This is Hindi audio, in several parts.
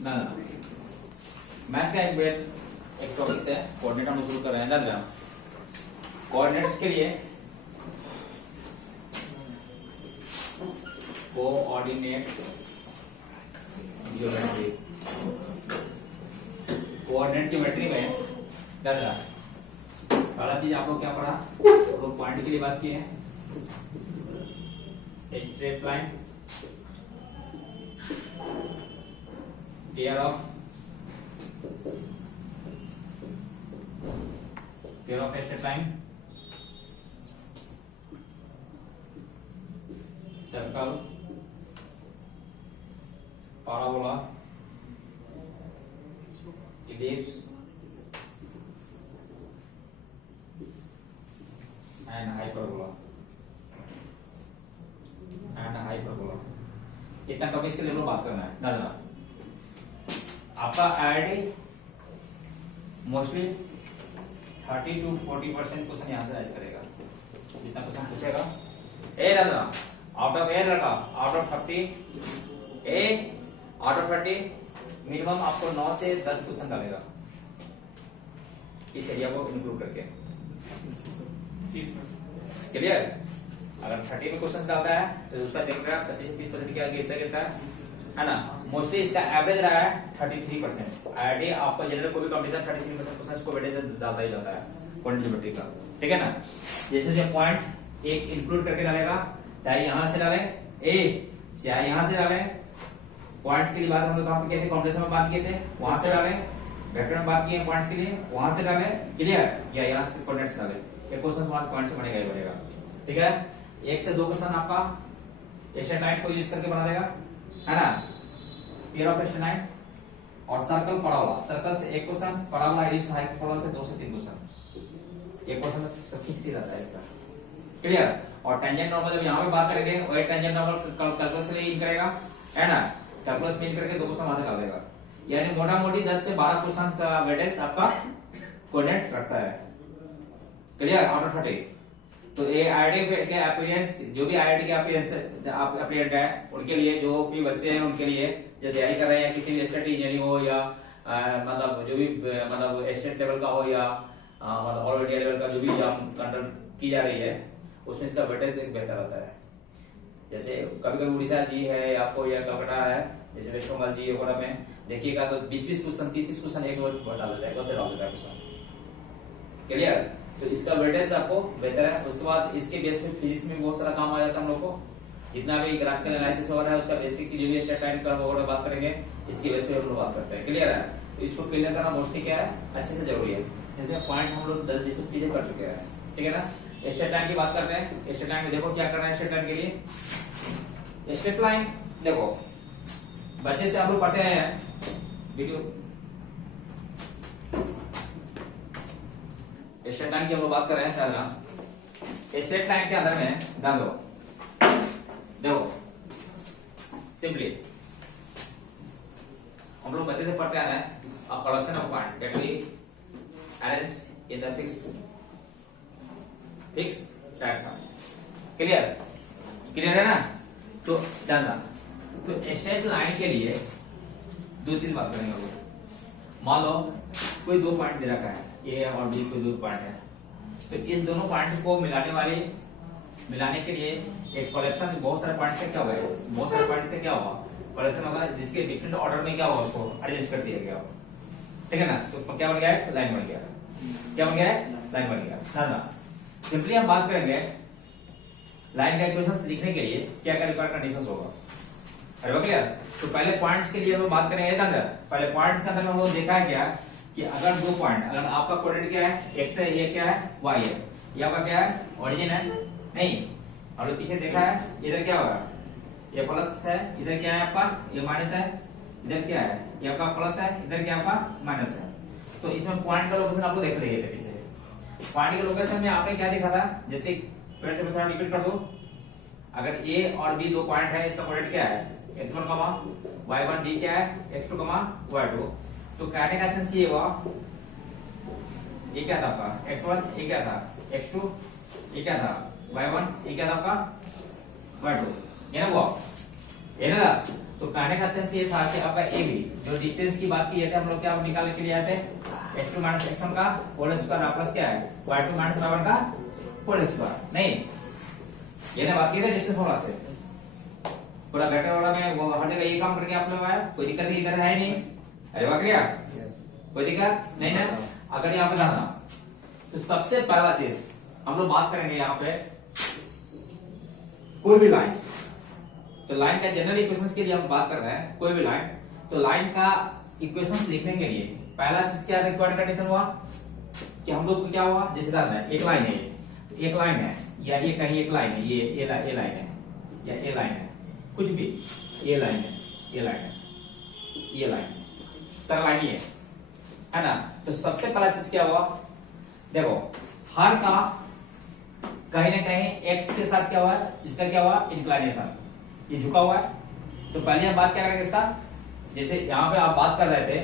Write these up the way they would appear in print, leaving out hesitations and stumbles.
ना मैथ का एक टॉपिक है कोऑर्डिनेट हम शुरू कर रहे हैं ना। कोऑर्डिनेट्स के लिए कोऑर्डिनेट ज्योमेट्री, कोऑर्डिनेट ज्योमेट्री में दादा पहला चीज आप लोग क्या पढ़ा, तो पॉइंट के लिए बात की है, straight line, pair of straight line, circle, parabola, ellipse and hyperbola इतना टॉपिक के लिए बात करना है दादा। आपका आईआईटी मोस्टली 30 to 40% क्वेश्चन यहाँ से राइज करेगा। जितना क्वेश्चन पूछेगा ए दादा आउट ऑफ ए लगा, आउट ऑफ 30 मिनिमम आपको 9 से 10 क्वेश्चन डालेगा इस एरिया को इंक्लूड करके। क्लियर? अगर 30 में क्वेश्चन डालता है तो उसका देख रहा है 25 से 30% क्या हिस्सा गिरता है ना। मोस्टली इसका एवरेज रहा है 33%। आईआईटी आपको जनरल कोई भी कॉम्पिटिशन 33% क्वेश्चन को वेटेज डालता ही जाता है क्वांटिटी ज्योमेट्री का, ठीक है ना। जैसे पॉइंट एक इंक्लूड करके डालेगा, चाहे यहां से डाले ए, चाहे यहां से डाले। पॉइंट्स की बात हम लोग कहां पे किए थे, कॉम्प्लेक्स में बात किए थे, वहां से डाले। वेक्टर में बात किए पॉइंट्स के लिए, वहां से डाले। क्लियर? या यहां से कोऑर्डिनेट्स डाले। ये क्वेश्चन तुम्हारा पॉइंट से बनेगा ही बनेगा, ठीक है। 1 से 2 क्वेश्चन आपका स्ट्रेट लाइन को यूज करके बना देगा, है ना। पेयर ऑफ स्ट्रेट लाइन और सर्कल पराबोला, सर्कल से 1 क्वेश्चन, पराबोला एलिप्स हाइपरबोला से 2 से 3 क्वेश्चन। ये क्वेश्चन सब फिक्स ही रहता है इसका। क्लियर? और टेंजेंट नॉर्मल जब यहां पे बात करेंगे वही टेंजेंट नॉर्मल कैलकुलस से इन करेगा, है ना। कैलकुलस में इन करके 2 क्वेश्चन वहां से डाल देगा। यानी मोटा मोटी 10 से 12 क्वेश्चन का वेटेज आपका कोऑर्डिनेट रखता है। क्लियर? Out of 30। तो ये आईआईटी के एप्लीकेंट्स, जो भी आईआईटी के एप्लीकेंट है उनके लिए, जो भी बच्चे हैं उनके लिए जो तैयारी कर रहे हैं, किसी भी स्टेट इंजीनियरिंग हो या मतलब जो भी मतलब स्टेट लेवल का हो या मतलब ऑल इंडिया लेवल का जो भी एग्जाम कंडक्ट की जा रही है, उसमें इसका वेटेज एक बेहतर रहता है। जैसे कभी कभी उड़ीसा जी है आपको या कलकत्ता है, जैसे वेस्ट बंगाल जी वगैरह में देखिएगा तो 20-20 क्वेश्चन 30 क्वेश्चन एक डाल देता है, कैसे डाल देता है क्वेश्चन। क्लियर? तो इसका वेटेज आपको बेहतर है। उसके बाद इसके बेस में फिजिक्स में बहुत सारा काम आ जाता है हम लोग को। जितना भी ग्राफिकल एनालिसिस हो रहा है उसका बेसिक जो भी स्टेट लाइन कर्व वगैरह बात करेंगे, इसकी बेस पे हम लोग बात करते हैं। क्लियर है? तो इसको क्लियर करना मोस्टली क्या है, अच्छे से जरूरी है। जैसे पॉइंट हम लोग 10 डिस्कस पीछे कर चुके हैं, ठीक है ना। स्ट्रेट लाइन की बात करते हैं। स्ट्रेट लाइन में देखो क्या करना है। स्ट्रेट लाइन के लिए स्ट्रेट लाइन देखो बच्चे से आप लोग पढ़ते हैं वीडियो। स्ट्रेट लाइन की हम लोग बात कर रहे हैं। स्ट्रेट लाइन के अंदर में ध्यान दो, देखो सिंपली हम लोग बच्चे से पढ़ते आ रहे हैं a collection of point that be arranged in the fix direction. Clear? Clear है ना। तो ध्यान रखना, तो स्ट्रेट लाइन के लिए 2 चीज बात करेंगे हम लोग। मान लो कोई 2 पॉइंट दे रखा है, ए और बी, कोई 2 पॉइंट है। तो इस दोनों पॉइंट को मिलाने के लिए एक कलेक्शन, बहुत सारे पॉइंट से क्या हुआ, बहुत सारे पॉइंट से क्या हुआ कलेक्शन होगा, जिसके डिफरेंट ऑर्डर में क्या हुआ उसको एडजस्ट कर दिया गया, ठीक है ना। तो क्या बन गया है, लाइन बन गया। क्या बन गया है, लाइन बन गया। सिंपली हम बात करेंगे लाइन का इक्वेशन लिखने के लिए क्या क्या रिक्वायर्ड कंडीशंस होगा। अरे क्लियर? तो पहले पॉइंट्स के लिए हम बात करेंगे। पहले पॉइंट्स के अंदर हम लोग देखा है क्या कि अगर 2 पॉइंट, अगर आपका कोऑर्डिनेट क्या है, x है, ये क्या है, y है, ये आपका क्या है, ओरिजिन है, नहीं। और पीछे देखा है इधर क्या होगा, ये प्लस है, इधर क्या है आपका, ये माइनस है, इधर क्या है, ये आपका प्लस है, इधर क्या आपका माइनस है। तो इसमें पॉइंट का लोकेशन आप लोग देख रहे थे पीछे। पॉइंट के लोकेशन में आपने क्या देखा था, जैसे फिर से मैं थोड़ा रिपीट कर दूं। अगर a और b 2 पॉइंट है, इसका कोऑर्डिनेट क्या है, x1, y1, b क्या है, x2, y2। तो कहने का सेंस ये हुआ, ये क्या था आपका x1, ये क्या था x2, ये क्या था y1 ये क्या था आपका y2, ये ना वो ये ना। तो कहने का सेंस ये था कि आपका ए बी जो डिस्टेंस की बात की है हम लोग क्या निकालने के लिए आए थे x2 माइनस x1 का होल स्क्वायर प्लस क्या है y2 माइनस y1 का होल स्क्वायर। नहीं ये ना बात की थी डिस्टेंस फॉर्मूला से पूरा वेक्टर वाला में वो हर जगह ये काम करके आप लोग आया, कोई दिक्कत नहीं इधर है नहीं। अरे वाह क्लियर, कोई दिक्कत नहीं ना। अगर यहाँ पे ध्यान तो सबसे पहला चीज हम लोग बात करेंगे यहाँ पे कोई भी लाइन, तो लाइन का जनरल इक्वेशंस के लिए हम बात कर रहे हैं। कोई भी लाइन, तो लाइन का इक्वेशंस लिखने के लिए पहला चीज क्या रिक्वायर्ड कंडीशन हुआ कि हम लोग को क्या हुआ, जैसे ध्यान है एक लाइन है, तो एक लाइन है या ये कहीं एक लाइन है, ये लाइन है या ये लाइन है, कुछ भी ये लाइन है, ये लाइन है, ये लाइन सर लाइन ही है ना। तो सबसे पहला चीज क्या हुआ, देखो हर का कहीं ना कहीं x के साथ क्या हुआ है, इसका क्या हुआ इंक्लाइनेशन, ये झुका हुआ है। तो पहले हम बात क्या करेंगे इसका, जैसे यहाँ पे आप बात कर रहे थे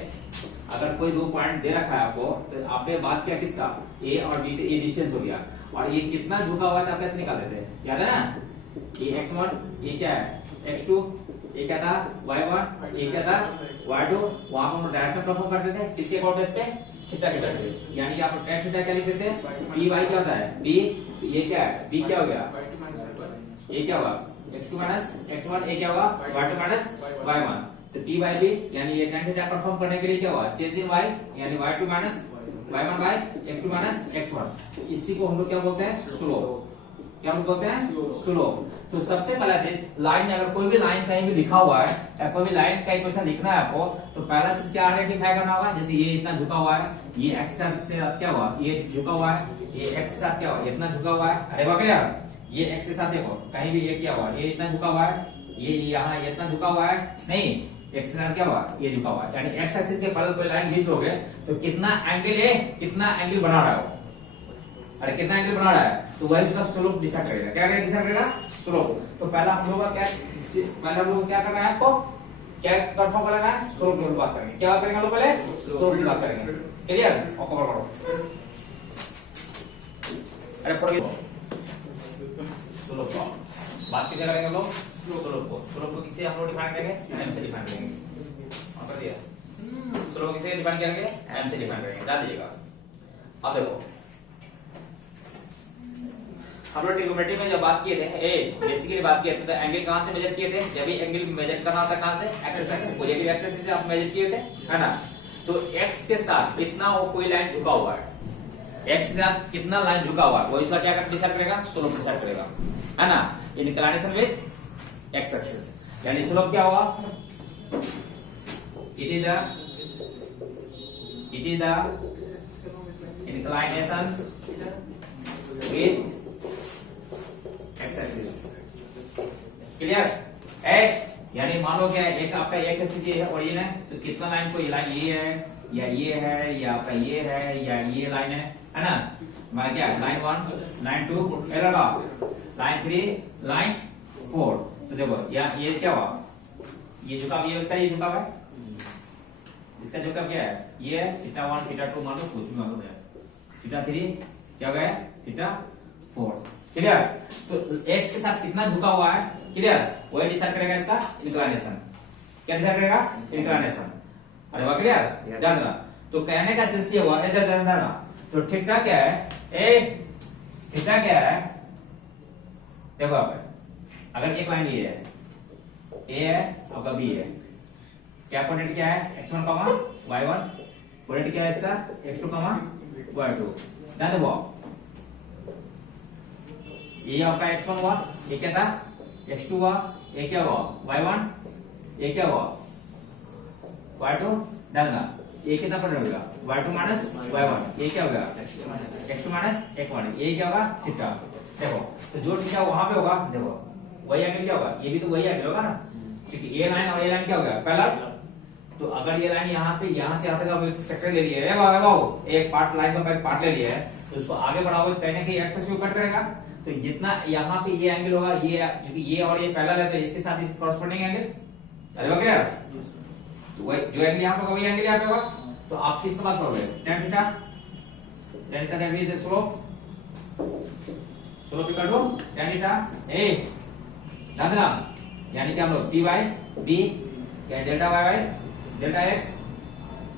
अगर कोई दो पॉइंट दे रखा है आपको, तो आपने बात किया किसका a और b, ये डिस्टेंस हो गया और ये कितना झुका हुआ था आप कैसे निकाल देते हैं, याद है ना। ये x1 ये क्या है x2, ये क्या था y1, ये क्या था y2, वहां पर हम डायरेक्शन परफॉर्म करते थे किसके अकॉर्डिंग पे थीटा के बेस पे, यानी आप tan थीटा क्या लिख देते हैं p y क्या होता है b, ये क्या है b क्या हो गया, ये क्या हुआ x2 माइनस x1, ये क्या हुआ y2 माइनस y1। तो p by b यानी ये tan थीटा परफॉर्म करने के लिए क्या हुआ चेंज इन y यानी y2 minus y1 by x2 minus x1। तो इसी को हम लोग क्या बोलते हैं स्लोप, क्या हम बोलते हैं स्लोप। तो सबसे पहला चीज लाइन, अगर कोई भी लाइन कहीं भी लिखा हुआ है या कोई भी लाइन का इक्वेशन लिखना है आपको, तो पहला चीज क्या आइडेंटिफाई करना होगा, जैसे ये इतना झुका हुआ है, ये x से क्या हुआ, ये झुका हुआ है, ये x के साथ क्या हुआ इतना झुका हुआ है। अरे वाह क्लियर, ये x के साथ देखो कहीं भी ये क्या हुआ, ये इतना झुका हुआ है, ये यहाँ ये इतना झुका हुआ है, नहीं x के साथ क्या हुआ ये झुका हुआ है, यानी x एक्सिस के पैरेलल कोई लाइन खींच लोगे तो कितना एंगल है, कितना एंगल बना रहा है, अरे कितना एंगल बना रहा है, तो वही उसका स्लोप डिसाइड करेगा। क्या डिसाइड करेगा स्लोप। तो पहला हम लोग का क्या, पहले हम लोग क्या करना है आपको, क्या कंफर्म करना है स्लोप की बात करेंगे। क्या बात करेंगे हम लोग पहले स्लोप की बात करेंगे, क्लियर और कवर करो। अरे पढ़िए स्लोप को बात किसे करेंगे हम लोग, स्लोप को। स्लोप को किसे हम लोग डिफाइन करेंगे, m से डिफाइन करेंगे। कर दिया स्लोप किसे डिफाइन करेंगे, m से डिफाइन करेंगे, ध्यान दीजिएगा। अब देखो हम लोग ट्रिग्नोमेट्री में जब बात किए थे बेसिकली बात किए थे, तो एंगल कहां से मेजर किए थे, जब भी एंगल मेजर करना होता है कहां से, एक्स एक्सिस से, पॉजिटिव एक्स एक्सिस से आप मेजर किए थे है ना। तो x के साथ कितना वो कोई लाइन झुका हुआ है, x के साथ कितना लाइन झुका हुआ है, वो इसका क्या डिसाइड करेगा स्लोप डिसाइड करेगा है ना। इंक्लिनेशन विद एक्स एक्सिस, यानी स्लोप क्या हुआ, it is the inclination with x axis, clear. X यानी मान लो क्या है, एक आपका एक एक्सिस है ओरिजिन है, तो कितना लाइन को ये लाइन ये है या ये है या आपका ये है या ये लाइन है ना। हमारा क्या लाइन 1 लाइन 2 ये लगा, लाइन 3 लाइन 4। तो देखो ये क्या हुआ, ये झुकाव, ये उसका ये झुकाव है, इसका झुकाव क्या है, ये है थीटा 1 थीटा 2 मान लो कुछ भी मान लो, थीटा 3 क्या हो गया थीटा 4, क्लियर। तो x के साथ कितना झुका हुआ है, क्लियर, वही डिसाइड करेगा इसका इंक्लिनेशन। क्या डिसाइड करेगा इंक्लिनेशन। अरे वाह क्लियर, ध्यान देना। तो कहने का सेंस ये हुआ, इधर ध्यान देना। तो थीटा क्या है, थीटा क्या है, देखो आप अगर एक लाइन ये है, a है आपका b है, क्या कोऑर्डिनेट क्या है x1 y1, कोऑर्डिनेट क्या है इसका x2 y2। ध्यान दो ये आपका x1 हुआ, ये क्या था x2 हुआ, ये क्या हुआ y1, ये क्या हुआ y2। डालना ये कितना पड़ होगा y2 माइनस y1, ये क्या होगा x2 माइनस x1, ये क्या होगा थीटा। देखो तो जो थीटा वहां पे होगा, देखो वही एंगल क्या होगा, ये भी तो वही एंगल होगा ना, क्योंकि ये लाइन और ये लाइन क्या होगा पैरेलल। तो अगर ये लाइन यहाँ पे यहाँ से यहाँ तक एक सेक्टर ले लिया है बाबू, एक पार्ट लाइन का पार्ट ले लिया है, तो उसको आगे बढ़ाओगे कहने की एक्सेस भी कट करेगा। तो जितना यहाँ पे ये एंगल होगा, ये क्योंकि ये और ये पैरेलल है, तो इसके साथ इस कॉरस्पॉन्डिंग एंगल, अरे हो गया। तो वही जो एंगल यहाँ पे वही एंगल यहाँ पे होगा। तो आप किसका बात करोगे tan theta, tan theta that is the slope, slope equal to tan theta ए दादा यानी कि हम लोग p बाय b या delta y by delta x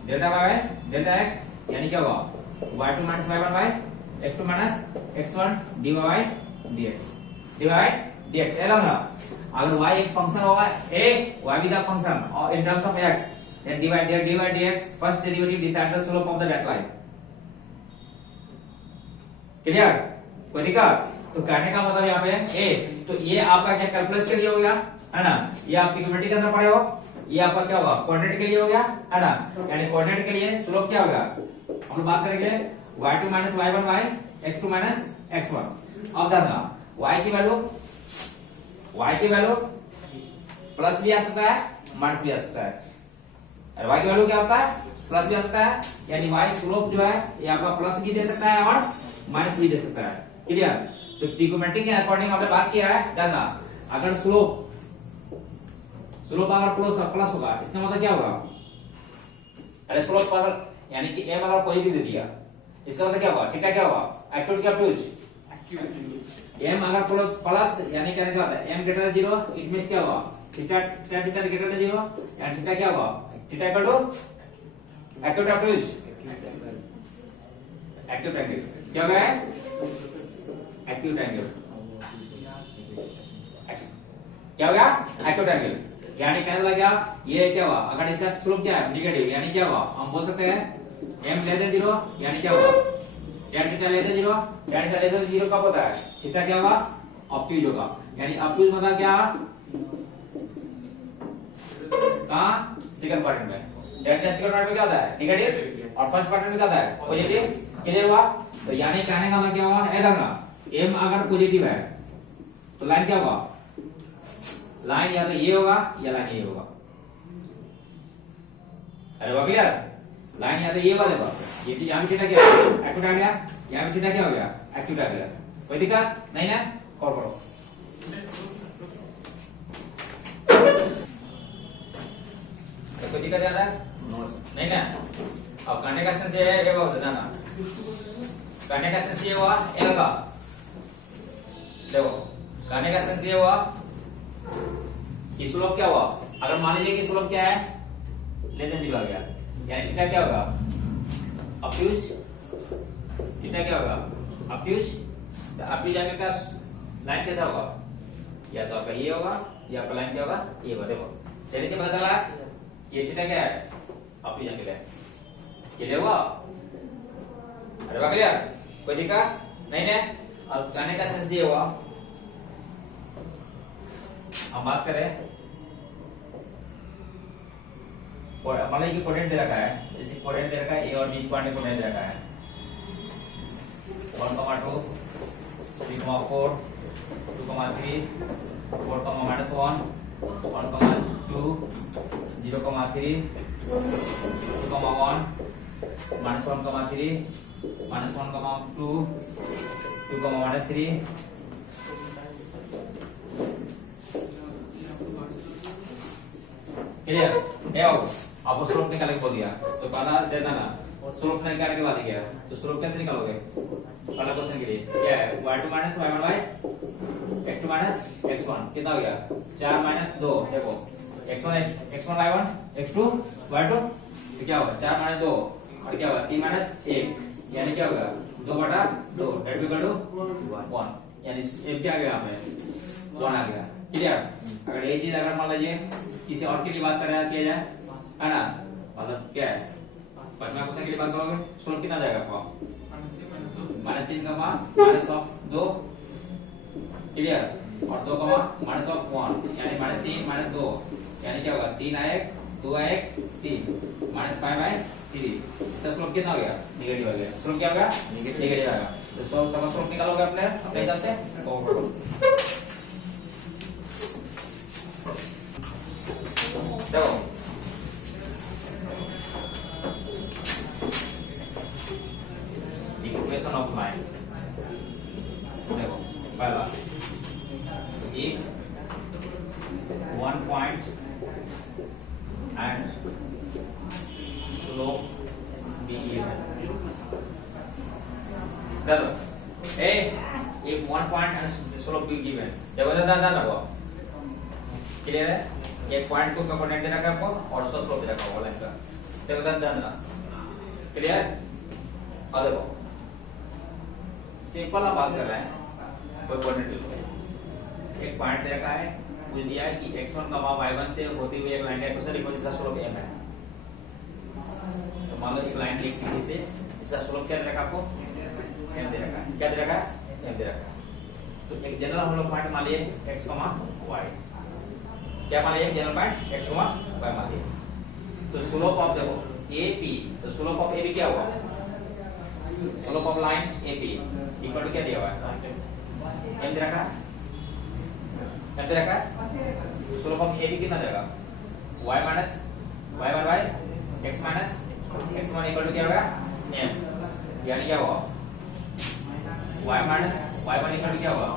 delta x यानी क्या होगा y2 minus y1 by x2 minus x1 dy by dx dy by dx ऐसा ना अगर y एक फंक्शन होगा a y भी द फंक्शन और in terms of x then dy dx first derivative decide the slope of the that line clear कोई दिक्कत तो कहने का मतलब यहाँ पे a तो ये आपका क्या कैलकुलस के लिए हो गया है ना ये आपकी ज्योमेट्री के अंदर पड़े हो ये आपका क्या होगा कोऑर्डिनेट के लिए हो गया है ना यानी कोऑर्डिनेट के लिए स्लोप क्या होगा हम लोग बात करेंगे y2 minus y1 by x2 minus x1 अब देखना y की वैल्यू प्लस भी आ सकता है माइनस भी आ सकता है और y की वैल्यू क्या होता है प्लस भी आ सकता है यानी y स्लोप जो है ये आपका प्लस भी दे सकता है और माइनस भी दे सकता है क्लियर तो ट्रिग्नोमेट्री के अकॉर्डिंग हमने बात किया है देखना अगर स्लोप अगर प्लस होगा इसका मतलब क्या होगा अरे स्लोप अगर यानी कि m अगर कोई भी दे दिया इसका मतलब क्या होगा थीटा क्या होगा एक्यूट क्या ऑब्ट्यूज m अगर प्लस यानी क्या होता है m greater than 0 it means क्या होगा थीटा ग्रेटर देन 0 यानी थीटा क्या होगा theta equal to acute obtuse acute angle क्या होगा एक्यूट एंगल क्या होगा एक्यूट एंगल यानी कहने लगा ये क्या हुआ अगर इसका स्लोप क्या है नेगेटिव यानी क्या हुआ हम बोल सकते हैं m लेस देन 0 यानी क्या होगा tan theta less than 0 tan theta less than 0 कब होता है थीटा क्या होगा ऑब्ट्यूज होगा यानी ऑब्ट्यूज मतलब क्या कहां सेकंड क्वाड्रेंट में tan थीटा सेकंड क्वाड्रेंट में क्या होता है नेगेटिव और फर्स्ट क्वाड्रेंट में क्या होता है पॉजिटिव क्लियर हुआ तो यानी कहने का मतलब क्या हुआ इधर ना m अगर पॉजिटिव है तो लाइन क्या होगा लाइन या तो ये होगा या लाइन ये होगा अरे वो क्लियर लाइन या तो ये वाले बात ये यहाँ भी थीटा क्या एक्यूट आ गया यहाँ भी थीटा क्या हो गया एक्यूट आ गया कोई दिक्कत नहीं ना और करो कोई दिक्कत याद है नहीं ना अब करने का सेंस ये है ये बहुत ना करने का सेंस ये हुआ ये लगा देखो करने का सेंस ये हुआ कि स्लोप क्या हुआ अगर मान लीजिए कि स्लोप क्या है लेस देन 0 आ गया यानी थीटा क्या होगा ऑब्ट्यूज थीटा क्या होगा ऑब्ट्यूज तो ऑब्ट्यूज आगे का लाइन कैसा होगा या तो आपका ये होगा या आपका लाइन क्या होगा ये होगा देखो जल्दी से पता चला ये थीटा क्या है ऑब्ट्यूज एंगल है क्लियर हुआ अरे वाह क्लियर कोई दिक्कत नहीं ना अब कहने का सेंस ये हुआ हम बात करें और मान लीजिए कोऑर्डिनेट दे रखा है जैसे कोऑर्डिनेट दे रखा है ए और बी कोऑर्डिनेट दे रखा है 1,2 3,4 2,3 4,-1 1,2 0,3 2,1 -1,3 -1,2 2,3 क्लियर है आपको स्लोप निकालने को दिया तो पहला देना ना स्लोप निकालने के बाद ही गया तो स्लोप कैसे निकालोगे पहला क्वेश्चन के लिए क्या है y2 minus y1 by x2 minus x1 कितना हो गया 4 माइनस 2 देखो x1 y1 x2 y2 तो क्या होगा 4 माइनस 2 और क्या होगा 3 माइनस 1 यानी क्या होगा 2/2 दैट इक्वल टू 1 यानी m क्या आ गया हमें 1 आ गया क्लियर अगर ये चीज अगर मान लीजिए किसी और के लिए बात किया जाए है ना मतलब क्या है पांचवा क्वेश्चन के लिए बात करोगे स्लोप कितना जाएगा आपका -3 माइनस ऑफ 2 क्लियर और 2 माइनस ऑफ 1 यानी -3 माइनस 2 यानी क्या होगा 3 आए 2 आए 3 -5/3 इसका स्लोप कितना हो गया नेगेटिव हो गया स्लोप क्या होगा नेगेटिव आएगा तो स्लोप निकालोगे अपने हिसाब से देखो इक्वेशन ऑफ लाइन देखो पहला if 1 point and slope be given देखो if one point and slope be given. जब बता दादा ना वो क्लियर है, एक पॉइंट को कोऑर्डिनेट दे रखा है आपको और 100 स्लोप दे रखा है वो लाइन का, जब बता दादा क्लियर। और देखो सिंपल आप बात कर रहे हैं, कोई कोऑर्डिनेट लो, एक पॉइंट दे रखा है, मुझे दिया है कि x1, y1 से होती हुई एक लाइन का इक्वेशन लिखो जिसका स्लोप m है। तो मान लो एक लाइन लिखी हुई थी जिसका स्लोप क्या दे रखा है आपको, m दे रखा है, क्या दे रखा है, m दे रखा है। तो एक जनरल हम लोग पॉइंट मान लिए x, y, क्या मान लिए जनरल पॉइंट x, y मान लिए। तो स्लोप ऑफ देखो AP, तो स्लोप ऑफ AB क्या हुआ, slope of line AP equal to क्या दिया हुआ है, m दे रखा है, m दे रखा है। स्लोप ऑफ AB कितना जाएगा, y minus y1 by x minus x1 equal to क्या होगा m, यानी क्या हुआ y minus y1 equal to क्या हुआ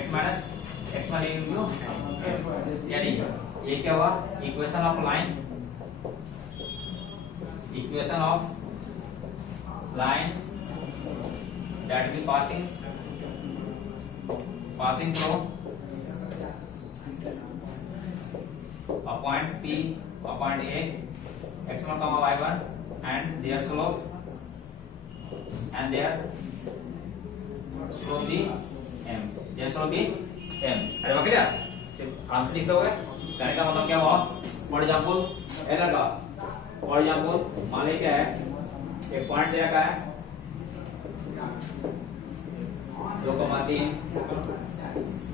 x minus x1 into m, यानी ये क्या हुआ equation of line, equation of line that will be passing through a point P, a point A, x1, y1 and their slope be m, their slope be m। अरे बाकी क्या सिर्फ आराम से लिख दोगे, कहने का मतलब क्या हुआ, फॉर एग्जांपल एरर का, फॉर एग्जांपल मान लीजिए क्या है, एक पॉइंट दे रखा है 2,3,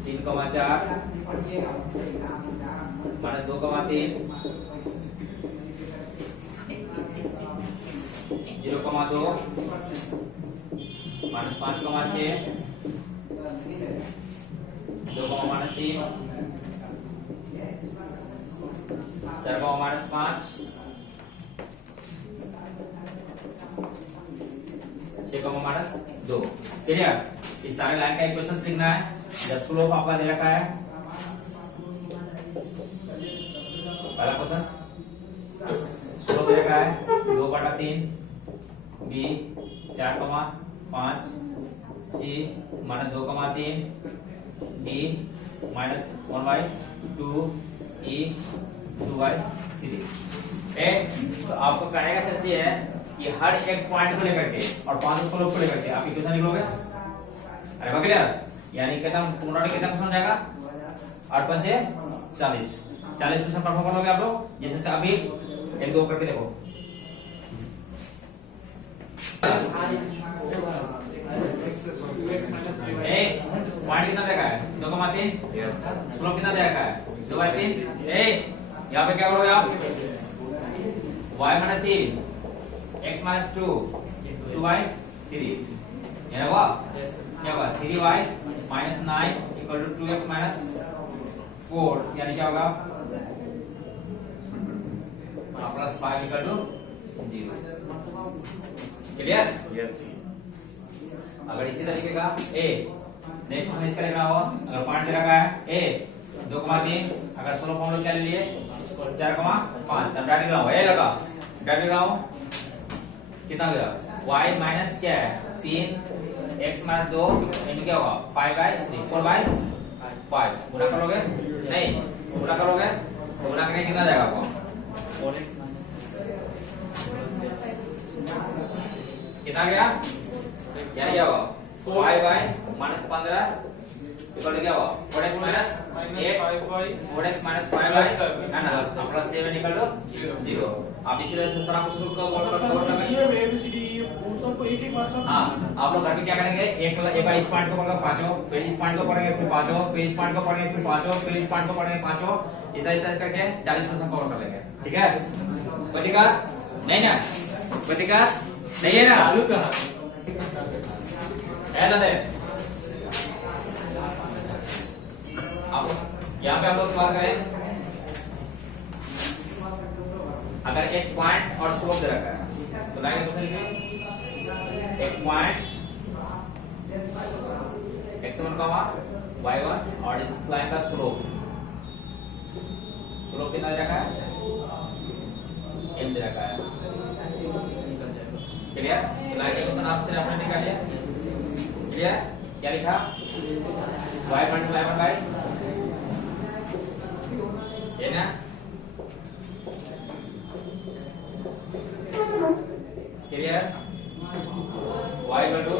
3,4 minus 2,3, 0,2 minus 5,6, 2, minus 3, 4, minus 5, 6, minus 2। Clear. इस सारे लाइन का इक्वेशन लिखना है जब स्लोप आपका दे रखा है। पहला क्वेश्चन स्लोप दे रखा है 2/3, b 4,5, c minus 2,3, d minus 1/2, e 2/3। तो आपको कहने का सेंस ये है कि हर एक पॉइंट को लेकर के और 5 स्लोप को लेकर के आप इक्वेशन लिखोगे। अरे बाकी क्लियर, यानी कितना टोटल कितना क्वेश्चन जाएगा 8 × 5 = 40 क्वेश्चन परफॉर्म करोगे आप लोग, जिसमें से अभी 1-2 करके देखो। एक पॉइंट कितना देखा है 2,3, स्लोप कितना देखा है 2/3। यहाँ पे क्या करोगे आप, y - 3, x - 2, 2/3, ये हुआ क्या हुआ 3y - 9 = 2x - 4, यानी क्या होगा +5 = 0। Clear, yes. अगर इसी तरीके का ए नेक्स्ट क्वेश्चन इसका लिखना हो, अगर पॉइंट दे रखा है ए 2,3, अगर स्लोप हम लोग क्या ले लिए 4,5, तब डायरेक्ट लगाओ, ए लगा डायरेक्ट लगाओ, कितना गया y माइनस क्या है 3, x - 2 इनटू क्या होगा 5/3, 4/5 गुणा करोगे, नहीं गुणा करोगे तो गुणा करके कितना जाएगा आपको, कितना गया क्या गया हुआ 5/-15 इक्वल टू क्या हुआ 4x - 8, 4x - 5 है ना, +7 = 0। आप इसी तरह से सारा कुछ को बोल कर ये एबीसीडी सबको एक बार सब। हां, आप लोग घर में क्या करेंगे, एक बार इस पॉइंट को पढ़ेंगे पांचों, फिर इस पॉइंट को पढ़ेंगे फिर पांचों, फिर इस पॉइंट को पढ़ेंगे फिर पांचों, फिर इस पॉइंट को पढ़ेंगे पांचों, इधर करके 40 क्वेश्चन कवर कर लेंगे। ठीक है, कोई दिक्कत नहीं ना, कोई दिक्कत नहीं है ना, चालू कहां है ना। अब यहाँ पे हम लोग बात करें, अगर एक पॉइंट और स्लोप दे रखा है तो लाइन क्वेश्चन लिखिए, एक पॉइंट x1, y1 और इस लाइन का स्लोप कितना दे रखा है m दे रखा है। क्लियर, लाइन क्वेश्चन आपसे आपने निकालिए। क्लियर, क्या लिखा y मल्टीप्लाई 1 बाय ये ना clear y equal to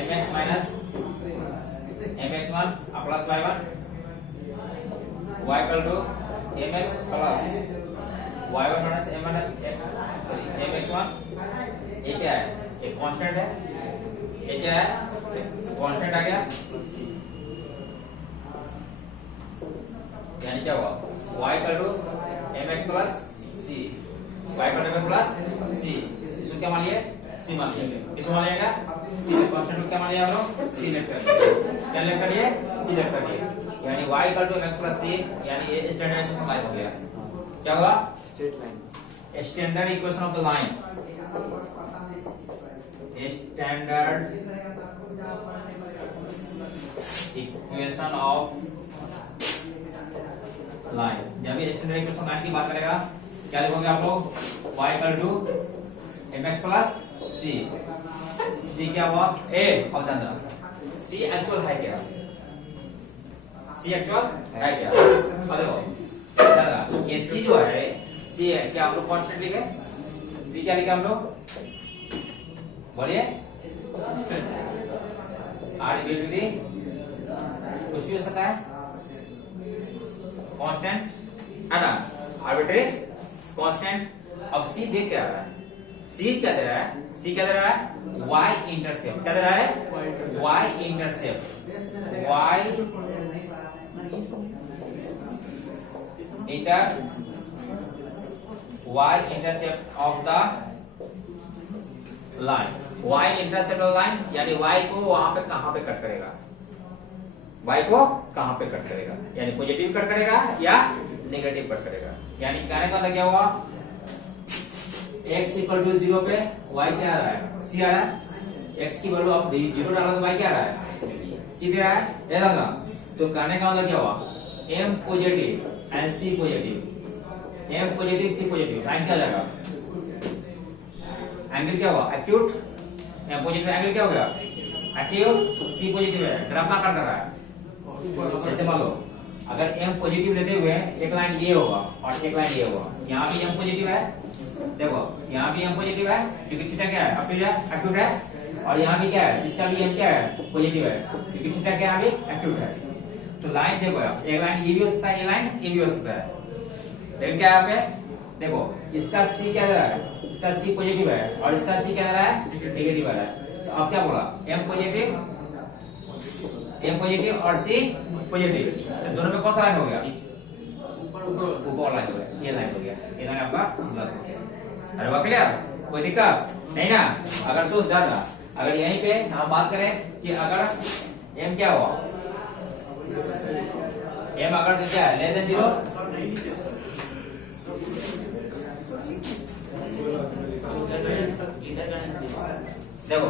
mx minus mx1 plus y1 y equal to mx plus y1 minus m1 sorry mx1 ये क्या है एक कांस्टेंट है ये क्या है कांस्टेंट आ गया यानी क्या हुआ y equal to mx plus c y equal to mx plus c इसको क्या मान लिए c मान लिया इसको मान लिएगा c में कांस्टेंट को क्या मान लिया हम लोग c लेट कर लिए क्या लेट कर लिए c लेट कर लिए यानी y equal to mx plus c यानी ये स्टैंडर्ड इक्वेशन लाइन हो गया क्या हुआ straight line standard equation of the line standard equation of line जब ये स्टैंडर्ड इक्वेशन लाइन की बात करेगा क्या लिखोगे आप लोग y equal to mx plus c c क्या हुआ a और जानना c एक्चुअल है क्या c एक्चुअल है क्या अब देखो जानना ये c जो है c है क्या हम लोग कांस्टेंट लिखे c क्या लिखे हम लोग बोलिए आर्बिट्रेरी कुछ भी हो सकता है कांस्टेंट है ना आर्बिट्रेरी कांस्टेंट अब c दे क्या रहा है c क्या दे रहा है c क्या दे रहा है y इंटरसेप्ट क्या दे रहा है y intercept y intercept of the line y intercept of line यानी y को वहां पे कहां पे कट करेगा y को कहां पे कट करेगा यानी पॉजिटिव कट करेगा या नेगेटिव कट करेगा यानी कहने का मतलब क्या हुआ x इक्वल टू 0 पे y क्या आ रहा है c आ रहा है x की वैल्यू आप 0 डालो तो y क्या आ रहा है c दे रहा है ये लगा तो कहने का मतलब क्या हुआ m positive and c positive m positive c positive line क्या जाएगा एंगल क्या हुआ एक्यूट m पॉजिटिव एंगल क्या हो गया एक्यूट c पॉजिटिव है ड्रामा कर रहा है जैसे मान लो अगर m पॉजिटिव लेते हुए एक लाइन ये होगा और एक लाइन ये होगा यहाँ भी m पॉजिटिव है देखो यहाँ भी m पॉजिटिव है क्योंकि थीटा क्या है एक्यूट है और यहाँ भी क्या है इसका भी m क्या है पॉजिटिव है क्योंकि थीटा क्या है अभी एक्यूट है तो लाइन देखो एक लाइन ये भी हो सकता है ये लाइन ये भी हो सकता है लेकिन क्या है यहाँ पे देखो इसका c क्या दे रहा है इसका c पॉजिटिव है और इसका c क्या दे रहा है नेगेटिव आ रहा है तो अब क्या बोला m पॉजिटिव और c पॉजिटिव तो दोनों में कौन सा लाइन हो गया ऊपर लाइन हो गया ये लाइन हो गया ये लाइन आपका गलत हो गया अरे वाह क्लियर कोई दिक्कत नहीं ना अगर सोच ज्यादा अगर यहीं पे हम बात करें कि अगर m क्या हुआ m अगर क्या है लेस देन 0 देखो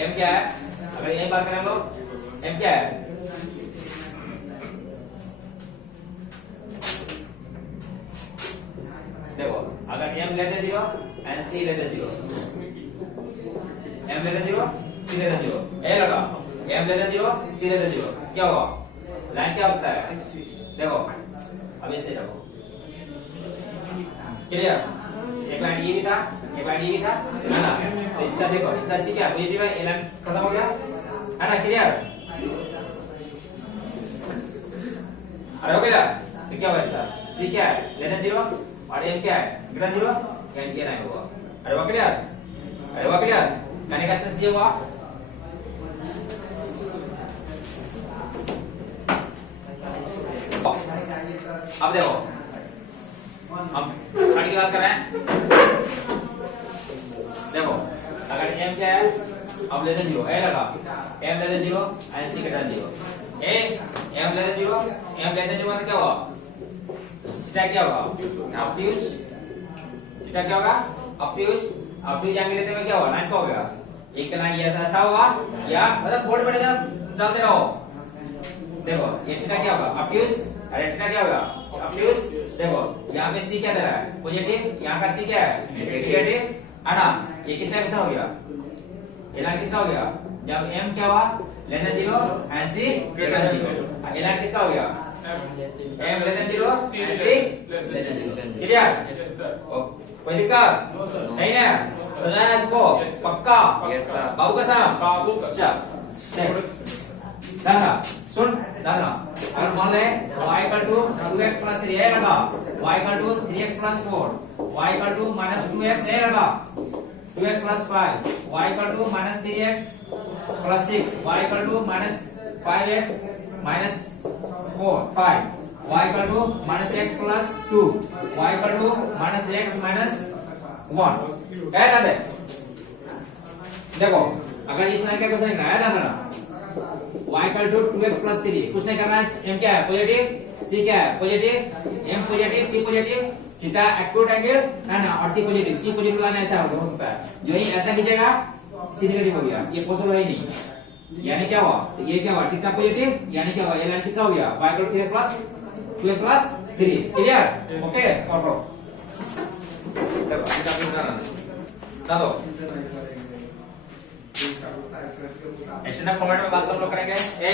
m क्या है अगर यही बात करें हम लोग m क्या है देखो अगर m less than 0 and c less than 0 m less than 0 c less than 0 ए लगा m less than 0 c less than 0 क्या हुआ लाइन क्या होता है देखो अब इसे रखो क्लियर एक लाइन ये भी था एक लाइन ये भी था है ना तो इसका देखो इसका सी क्या पॉजिटिव है ये लाइन खत्म हो गया है ना क्लियर अरे हो गया तो क्या हुआ इसका सी क्या है लेस देन 0 और m क्या है ग्रेटर 0 यानी ये लाइन होगा अरे वो क्लियर कहने का सेंस ये हुआ अब देखो हम थर्ड की बात कर रहे हैं देखो अगर m क्या है अब लेस देन 0 ए लगा m less than 0 and c greater 0 A m less than 0 m less than 0 मतलब क्या हुआ थीटा क्या होगा ऑब्ट्यूज थीटा क्या होगा ऑब्ट्यूज एंगल लेते हुए क्या होगा लाइन क्या हो गया एक लाइन ये ऐसा होगा या मतलब बोर्ड पे डालते रहो देखो ये थीटा क्या होगा ऑब्ट्यूज अरे थीटा क्या होगा ऑब्ट्यूज देखो यहाँ पे c क्या दे रहा है पॉजिटिव यहाँ का c क्या है नेगेटिव है ना ये किसका क्वेश्चन हो गया ये लाइन किसका हो गया जब m क्या हुआ less than 0 and c greater than 0। ये लाइन किसका हो गया m less than 0 and c less than 0। Clear? कोई दिक्कत नहीं ना? सुना है इसको पक्का? बाबू का साहब अच्छा दादा सुन दादा अगर मान ले y equal to 2x plus 3 है लगा y equal to 3x plus 4 y equal to minus 2x है लगा 2x plus 5 y equal to minus 3x plus 6 y equal to minus 5x minus 4 5 y equal to minus x plus 2 y equal to minus x minus 1 है दादा। देखो अगर इस लाइन का क्वेश्चन लिखना है दादा y equal to 2x plus 3 कुछ नहीं करना है। m क्या है पॉजिटिव c क्या है positive m positive c positive theta acute angle है ना और c पॉजिटिव लाइन ऐसा हो सकता है जो ही ऐसा खींचेगा c नेगेटिव हो गया ये पॉसिबल है नहीं। यानी क्या हुआ ये क्या हुआ थीटा पॉजिटिव यानी क्या हुआ ये लाइन किसका हो गया y equal to 3x plus 2x plus 3। Clear? Okay और लो देखो थीटा पॉजिटिव ना दो एक्सटेंडेड फॉर्मेट में बात हम लोग करेंगे a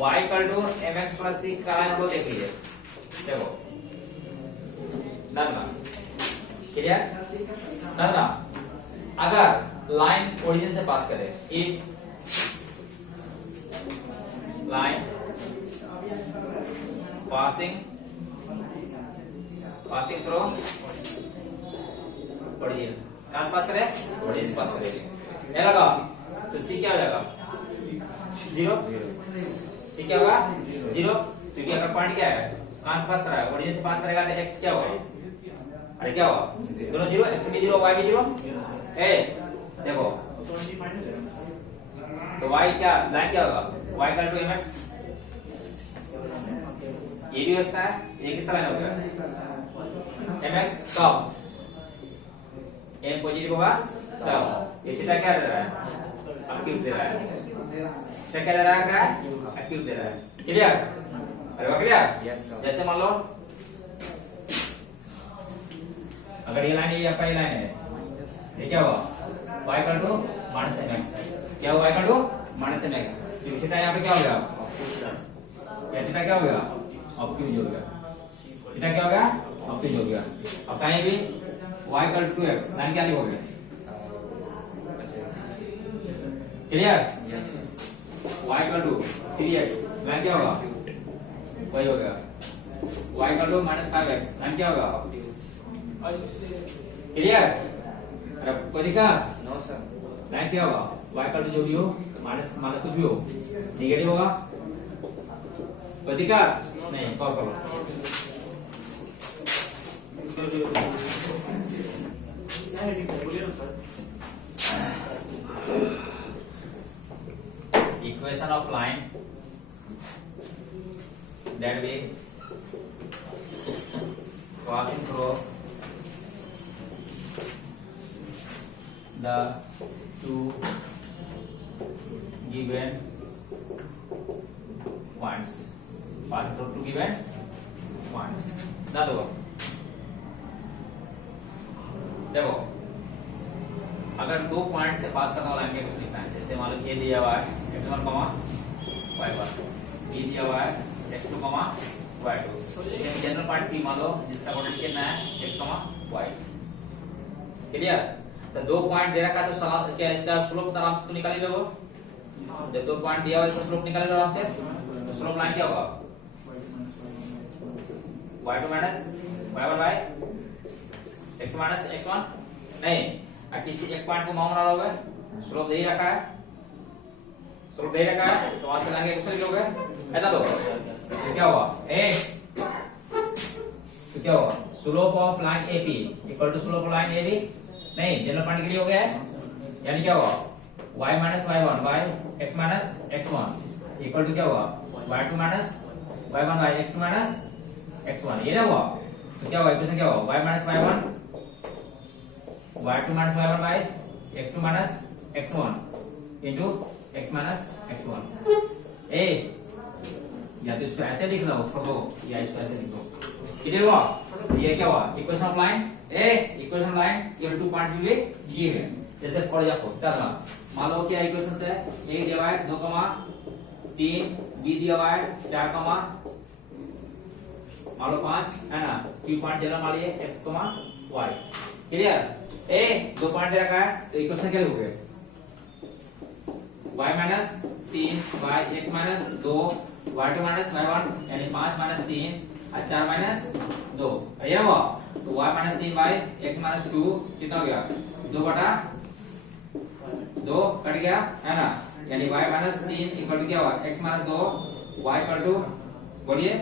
y equal to mx plus c का लाइन हम लोग देख लीजिए। देखो दादा क्लियर? दादा अगर लाइन ओरिजिन से पास करे if line passing through origin कहां से पास करे ओरिजिन से पास करेगी ये लगा तो c क्या हो जाएगा 0 c क्या होगा 0 क्योंकि अगर पॉइंट क्या है कहां से पास कर रहा है ओरिजिन से पास करेगा तो x क्या होगा अरे क्या होगा दोनों 0 x भी 0 y भी 0 ए देखो तो y क्या लाइन क्या होगा y इक्वल टू mx ये भी होता है ये किसका लाइन हो गया mx कब m पॉजिटिव होगा तब ये थीटा क्या दे रहा है एक्यूट दे रहा है थीटा क्या दे रहा है एक्यूट दे रहा है। क्लियर? अरे वाह क्लियर? जैसे मान लो अगर ये लाइन ये आपका ये लाइन है ये क्या हुआ y equal to minus mx क्या हुआ y equal to minus mx तो थीटा यहाँ पे क्या हो गया ये थीटा क्या हो गया ऑब्ट्यूज हो गया थीटा क्या हो गया ऑब्ट्यूज हो गया। अब कहीं भी y equal to 2x line क्या लिखोगे clear? y equal to 3x line क्या होगा वही हो गया y equal to minus 5x line क्या होगा क्लियर? अरे कोई दिक्कत नो सर लाइन क्या होगा y इक्वल टू जो भी हो माइनस माइनस कुछ भी हो नेगेटिव होगा कोई दिक्कत नहीं कॉल करो equation of line that we passing through the two given points passing through two given points ना देखो अगर दो पॉइंट से पास करने वाला लाइन का कुछ लिखना है जैसे मान लो ए दिया हुआ है x1 y1 b दिया हुआ है x2 y2 लेकिन जनरल पार्ट p मान लो जिसका कोऑर्डिनेट कितना है x y क्लियर? तो दो पॉइंट दे रखा है तो सवाल क्या इसका स्लोप आराम से तो निकाल लो जब दो पॉइंट दिया हुआ है इसका स्लोप निकाल लो आराम से तो स्लोप लाइन क्या होगा y2 minus y1 y x2 minus x1 नहीं किसी एक पॉइंट को मान रहा होगा स्लोप दे रखा है स्लोप दे रखा है तो वहां से लाएंगे क्वेश्चन लिखोगे ऐसा लो तो क्या हुआ ए तो क्या हुआ slope of line AP equal to slope of line AB नहीं जनरल पॉइंट के लिए हो गया है यानी क्या हुआ y minus y1 y x minus x1 equal to क्या हुआ y2 minus y1 y x2 minus x1 ये ना हुआ तो क्या हुआ इक्वेशन क्या हुआ y minus y1 y2 minus y1 by x2 minus x1 into x minus x1 ए या तो इसको ऐसे लिख लो छोड़ो या इसको ऐसे लिख दो क्लियर हुआ? ये क्या हुआ equation of line a equation of line ये two points will be given जैसे फॉर एग्जांपल करना, मान लो क्या इक्वेशन है, a दिया है 2,3, b दिया हुआ है 4, मान लो 5 है ना, q पॉइंट जरा मान लिए x, y। क्लियर? ए दो पॉइंट दे रखा है तो इक्वेशन क्या लिखोगे, y minus 3 y x minus 2 y2 minus y1 यानी 5 माइनस 3 और 4 माइनस 2 ये हुआ। तो y minus 3 y x minus 2 कितना हो गया, 2 बटा 2 कट गया है ना, यानी y माइनस 3 इक्वल टू क्या हुआ, x minus 2 y equal to बोलिए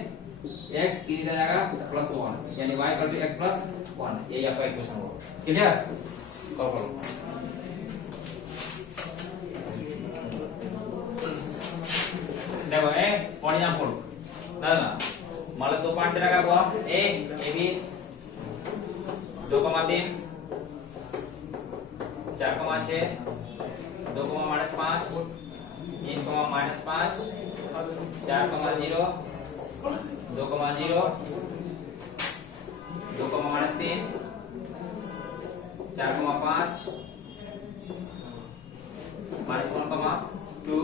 x 3 आ जाएगा प्लस 1 यानी y equal to x plus 1। यही आपका इक्वेशन होगा। क्लियर? करो करो। देखो ए फॉर एग्जांपल ना मान लो 2 पॉइंट रखा हुआ A B 2,3 4,6 2, minus 5 3, minus 5 4,0 2,0 2, minus 3 4,5 minus 1,2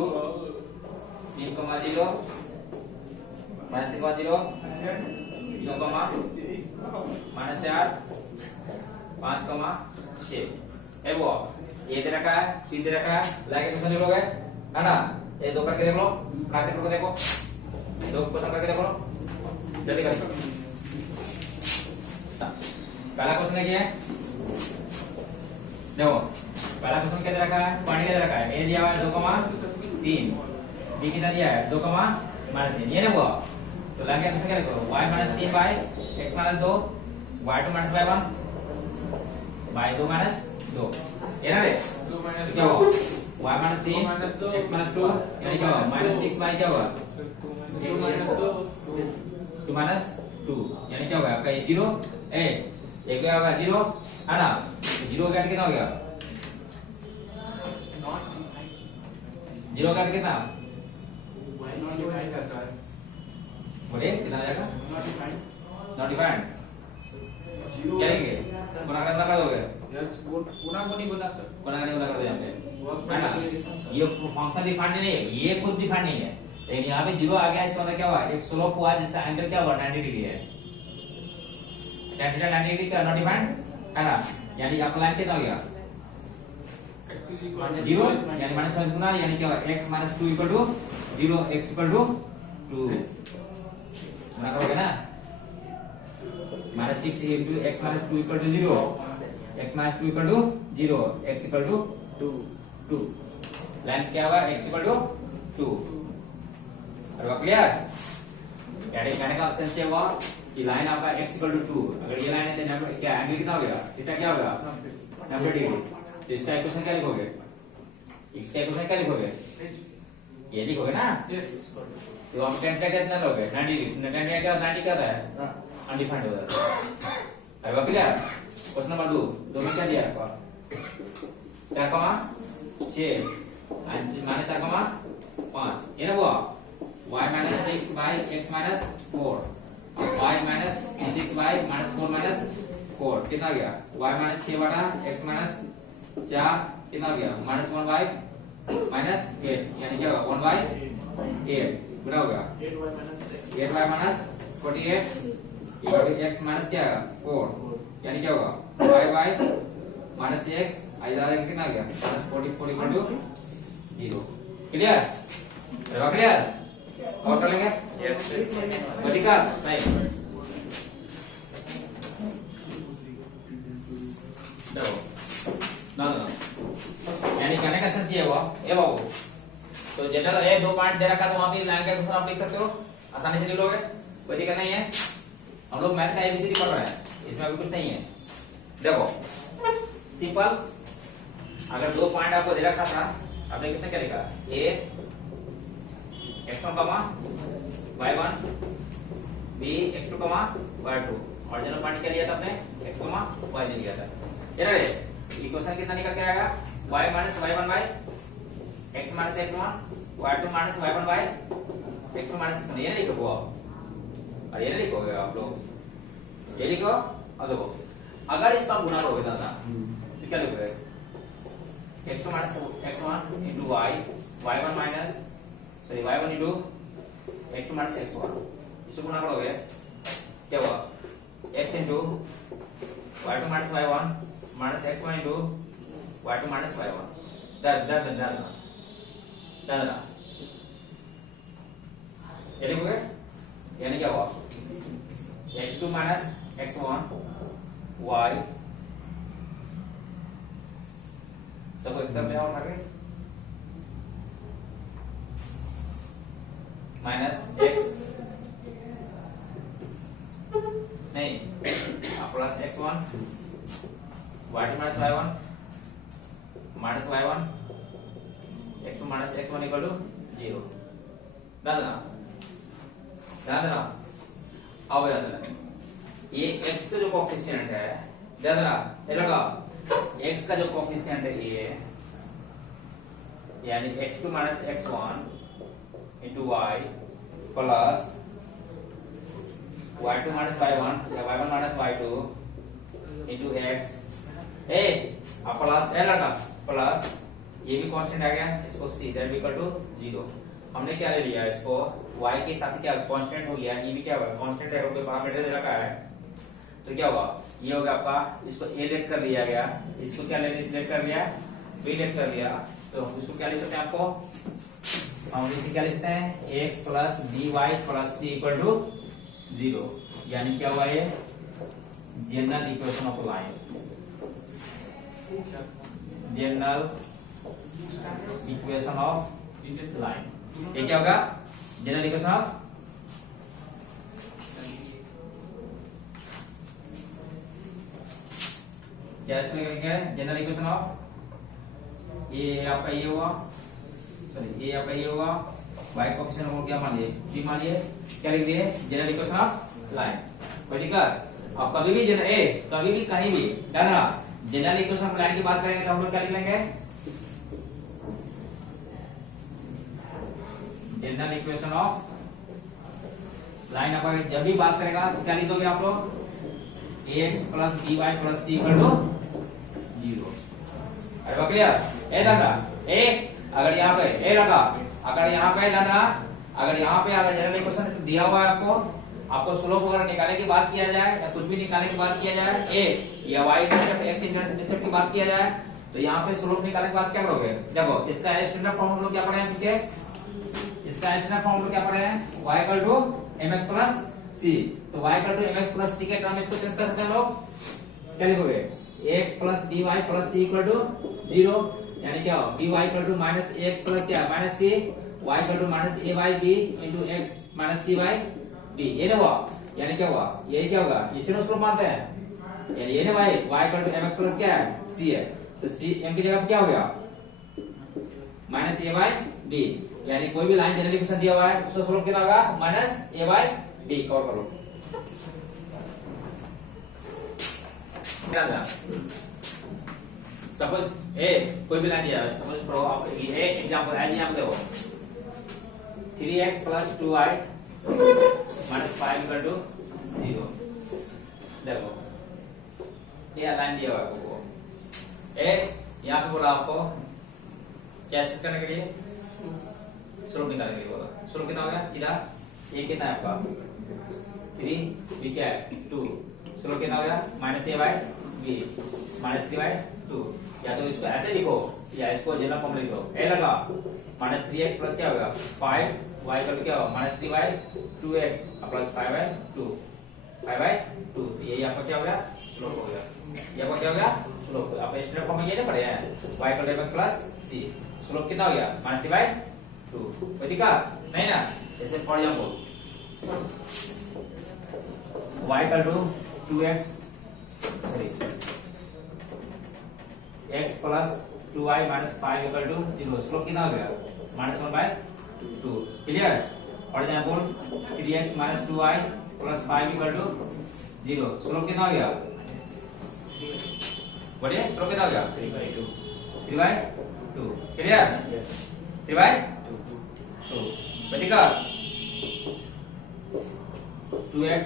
3,0 minus 3,0 2, minus 4 5,6 है वो ये दे रखा है, तीन दे रखा है, लाके क्वेश्चन लिख लोगे है ना। ये दो करके देख लो, क्लास को देखो, ये दो क्वेश्चन करके देखो, जल्दी करिए। पहला क्वेश्चन देखिए, देखो पहला क्वेश्चन क्या दे रखा है, क्वांटिटी दे रखा है, ए दिया हुआ है 2,3, बी कितना दिया है 2, माइनस 3 ये ना वो। तो लाके क्वेश्चन क्या लिखो, y minus 3 by x minus 2 y2 minus y1 by 2 minus 2 ये ना रे 2 माइनस क्या हुआ, y माइनस 3 x माइनस 2 यानी क्या हुआ माइनस 6 बाय क्या हुआ 2 माइनस 2 यानी क्या होगा आपका ये 0 ए एक क्या होगा 0 है ना, 0 का कितना हो गया, 0 का कितना बोले कितना आ जाएगा, नॉट डिफाइंड क्या लिखेंगे, गुना कर दोगे, यस गुना को नहीं गुना सर, गुना कर दो यहाँ पे है ना। ये फंक्शन डिफाइंड नहीं है, ये खुद डिफाइंड नहीं है, लेकिन यहाँ पे 0 आ गया, इसका मतलब क्या हुआ एक स्लोप हुआ जिसका एंगल क्या हुआ 90 डिग्री है, tan थीटा 90 डिग्री का नॉट डिफाइंड है ना, यानी आपका लाइन कितना हो गया 0 यानी माइनस गुना यानी क्या हुआ x minus 2 equal to 0 x equal to 2 गुना करोगे ना, minus 6 into x minus 2 equal to 0 x minus 2 equal to 0 x equal to 2 line क्या हुआ x equal to 2 और क्लियर, यानी कहने का सेंस ये हुआ कि लाइन आपका x equal to 2, अगर ये लाइन है तो क्या एंगल कितना हो गया, थीटा क्या होगा 90 डिग्री। तो इसका इक्वेशन क्या लिखोगे, x का इक्वेशन क्या लिखोगे, ये लिखोगे ना, तो हम tan का कितना लोगे 90 डिग्री, tan का 90 क्या होता है अनडिफाइंड हो जाता है। अरे क्लियर। क्वेश्चन नंबर 2 में क्या दिया आपका 4,6 माइनस 4,5 ये ना हुआ y minus 6 by x minus 4 y minus 6 by minus 4 minus 4 कितना हो गया y माइनस 6 बटा x माइनस 4 कितना हो गया माइनस 1 बाई माइनस 8 यानी क्या होगा 1 बाई 8 गुना होगा 8 बाई माइनस 48 x माइनस क्या है 4 यानी क्या होगा y बाई माइनस x इधर कितना आ गया 44 इक्वल टू 0। क्लियर, क्लियर और कर लेंगे बच्ची का नहीं देखो ना यानी कहने का सेंस ये हुआ ए बाबू, तो जनरल ए 2 पॉइंट दे रखा तो वहां पे लाइन का क्वेश्चन आप लिख सकते हो आसानी से लिख लोगे, कोई दिक्कत नहीं है। हम लोग मैथ का एबीसीडी पढ़ रहे हैं, इसमें अभी कुछ नहीं है। देखो सिंपल, अगर 2 पॉइंट आपको दे रखा था आपने क्वेश्चन क्या लिखा a x1 y1 b x2 y2 और जनरल पॉइंट क्या लिया था आपने x y ले लिया था। ये रे इक्वेशन कितना निकल के आएगा y minus y1 by x minus x1 y2 minus y1 by x2 minus x1 ये लिखो और ये लिखोगे आप लोग, ये लिखो। अब देखो अगर इसका गुणा करोगे दादा तो क्या लिखोगे x2 minus x1 into y, y1 minus sorry y1 into x2 minus x1, इसको गुणा करोगे क्या हुआ x into y2 minus y1 minus x1 into y2 minus y1, दादा ये लिखोगे यानी क्या हुआ x2 minus x1 y सबको एकदम ले आओ उठा माइनस x नहीं plus x1 y2 minus y1 minus y1 x2 minus x1 equal to 0. दादा अब ये x जो कोफिशिएंट है दादा ये लगा x का जो कोफिशिएंट है ये यानी x2 minus x1 into y plus y2 minus y1 या y1 minus y2 into x ए अब प्लस ए लगा प्लस ये भी कांस्टेंट आ गया इसको c दैट इक्वल टू 0. हमने क्या ले लिया इसको y के साथ क्या कांस्टेंट हो गया ये भी क्या होगा कांस्टेंट है क्योंकि पैरामीटर दे रखा है तो क्या होगा ये होगा आपका इसको a लेट कर लिया गया इसको क्या लेट कर लिया b लेट कर लिया तो इसको क्या लिख सकते हैं आपको हम इसे क्या लिख सकते हैं x plus by plus c equal to 0 यानी क्या हुआ ये general equation of line general equation of line ये क्या होगा जनरल इक्वेशन ऑफ क्या इसमें लिखेंगे जनरल इक्वेशन ऑफ ये आपका ये हुआ सॉरी ये आपका ये हुआ y कोएफिशिएंट को क्या मान लिए b मान लिए क्या लिख दिए जनरल इक्वेशन ऑफ लाइन कोई दिक्कत अब कभी भी कभी भी कहीं भी डालना जनरल इक्वेशन ऑफ लाइन की बात करेंगे तो हम लोग क्या लिख लेंगे जनरल इक्वेशन ऑफ लाइन अपन जब भी बात करेगा तो क्या लिखोगे आप लोग ax plus by plus c equal to 0. अरे क्लियर ए दादा ए अगर यहाँ पे ए लगा अगर यहाँ पे दादा अगर यहाँ पे अगर जनरल इक्वेशन दिया हुआ है आपको स्लोप वगैरह निकालने की बात किया जाए या कुछ भी निकालने की बात किया जाए ए या y इंटरसेप्ट x इंटरसेप्ट की बात किया जाए तो यहाँ पे स्लोप निकालने की बात क्या करोगे देखो इसका स्टैंडर्ड फॉर्म हम लोग क्या पढ़े हैं पीछे इसका स्टैंडर्ड फॉर्म हम लोग क्या पढ़े हैं y equal to mx plus c तो y equal to mx plus c के टर्म में इसको चेंज कर सकते हैं लोग क्या लिखोगे ax plus by plus c equal to 0 यानी क्या हो by equal to minus ax plus क्या minus c y equal to minus a by b into x minus c by b ये ना हुआ यानी क्या हुआ ये क्या होगा इसी को स्लोप मानते हैं यानी ये ना भाई y equal to mx plus क्या है c है तो c m की जगह क्या हो गया माइनस a by b यानी कोई भी लाइन जनरल इक्वेशन दिया हुआ है उसका स्लोप कितना होगा minus a by b cover करो सपोज ए कोई भी लाइन दिया है सपोज प्रो आप ये एग्जांपल है यहां पे देखो 3x plus 2y minus 5 equal to 0 देखो ये लाइन दिया हुआ है आपको ए यहां पे बोला आपको कैसे करने के लिए स्लोप निकालने के लिए बोला स्लोप कितना हो गया सीधा ये कितना है आपका 3 b क्या है 2 स्लोप कितना हो गया minus a by b minus 3 by 2 या तो इसको ऐसे लिखो या इसको जनरल फॉर्म लिखो ए लगा माइनस 3x प्लस क्या होगा 5 y इक्वल टू क्या होगा minus 3 by 2x plus 5 by 2 5 by 2 तो ये आपका क्या हो गया स्लोप हो गया ये आपका क्या हो गया स्लोप आप स्टैंडर्ड फॉर्म में ये नहीं पढ़े हैं y equal to mx plus c slope कितना हो गया माइनस 3 by 2 कोई दिक्कत नहीं ना ऐसे पढ़ जाओ y equal to 2x sorry x plus 2y minus 5 equal to 0 slope कितना हो गया माइनस 1 by 2 क्लियर और यहाँ बोल 3x minus 2y plus 5 equal to 0 slope कितना हो गया बढ़िया स्लोप कितना हो गया 3 by 2 क्लियर 3 by 2 बचेगा 2x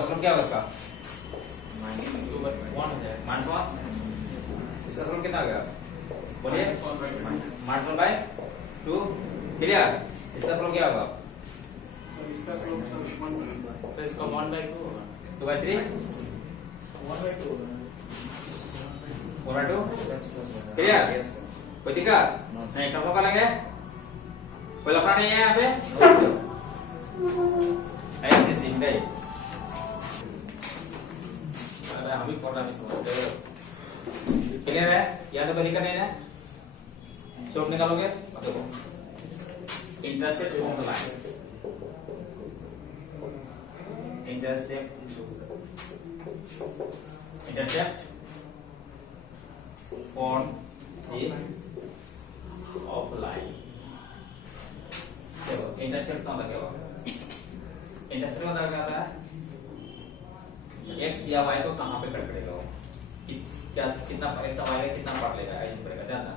होगा स्लोप क्या होगा इसका -2/1 हो जाएगा। -1 इसका स्लोप कितना आ गया बोलिए -1/2 -1/2 क्लियर इसका स्लोप क्या होगा तो इसका 1/2 होगा 2/3 1/2 1/2 क्लियर कोई दिक्कत नहीं कब कर लेंगे कोई लफड़ा नहीं है यहाँ पे ऐसे सिंपल अरे हम भी प्रोग्राम में समझते हो क्लियर है या तो कोई दिक्कत नहीं है शॉप निकालोगे अब देखो intercept on the line intercept on the of line देखो इंटरसेप्ट कहाँ लगे हुआ इंटरसेप्ट का क्या होता है x या y को कहाँ पे कट करेगा वो क्या कितना x या y का कितना पार्ट लेगा आइए पड़ेगा ध्यान देना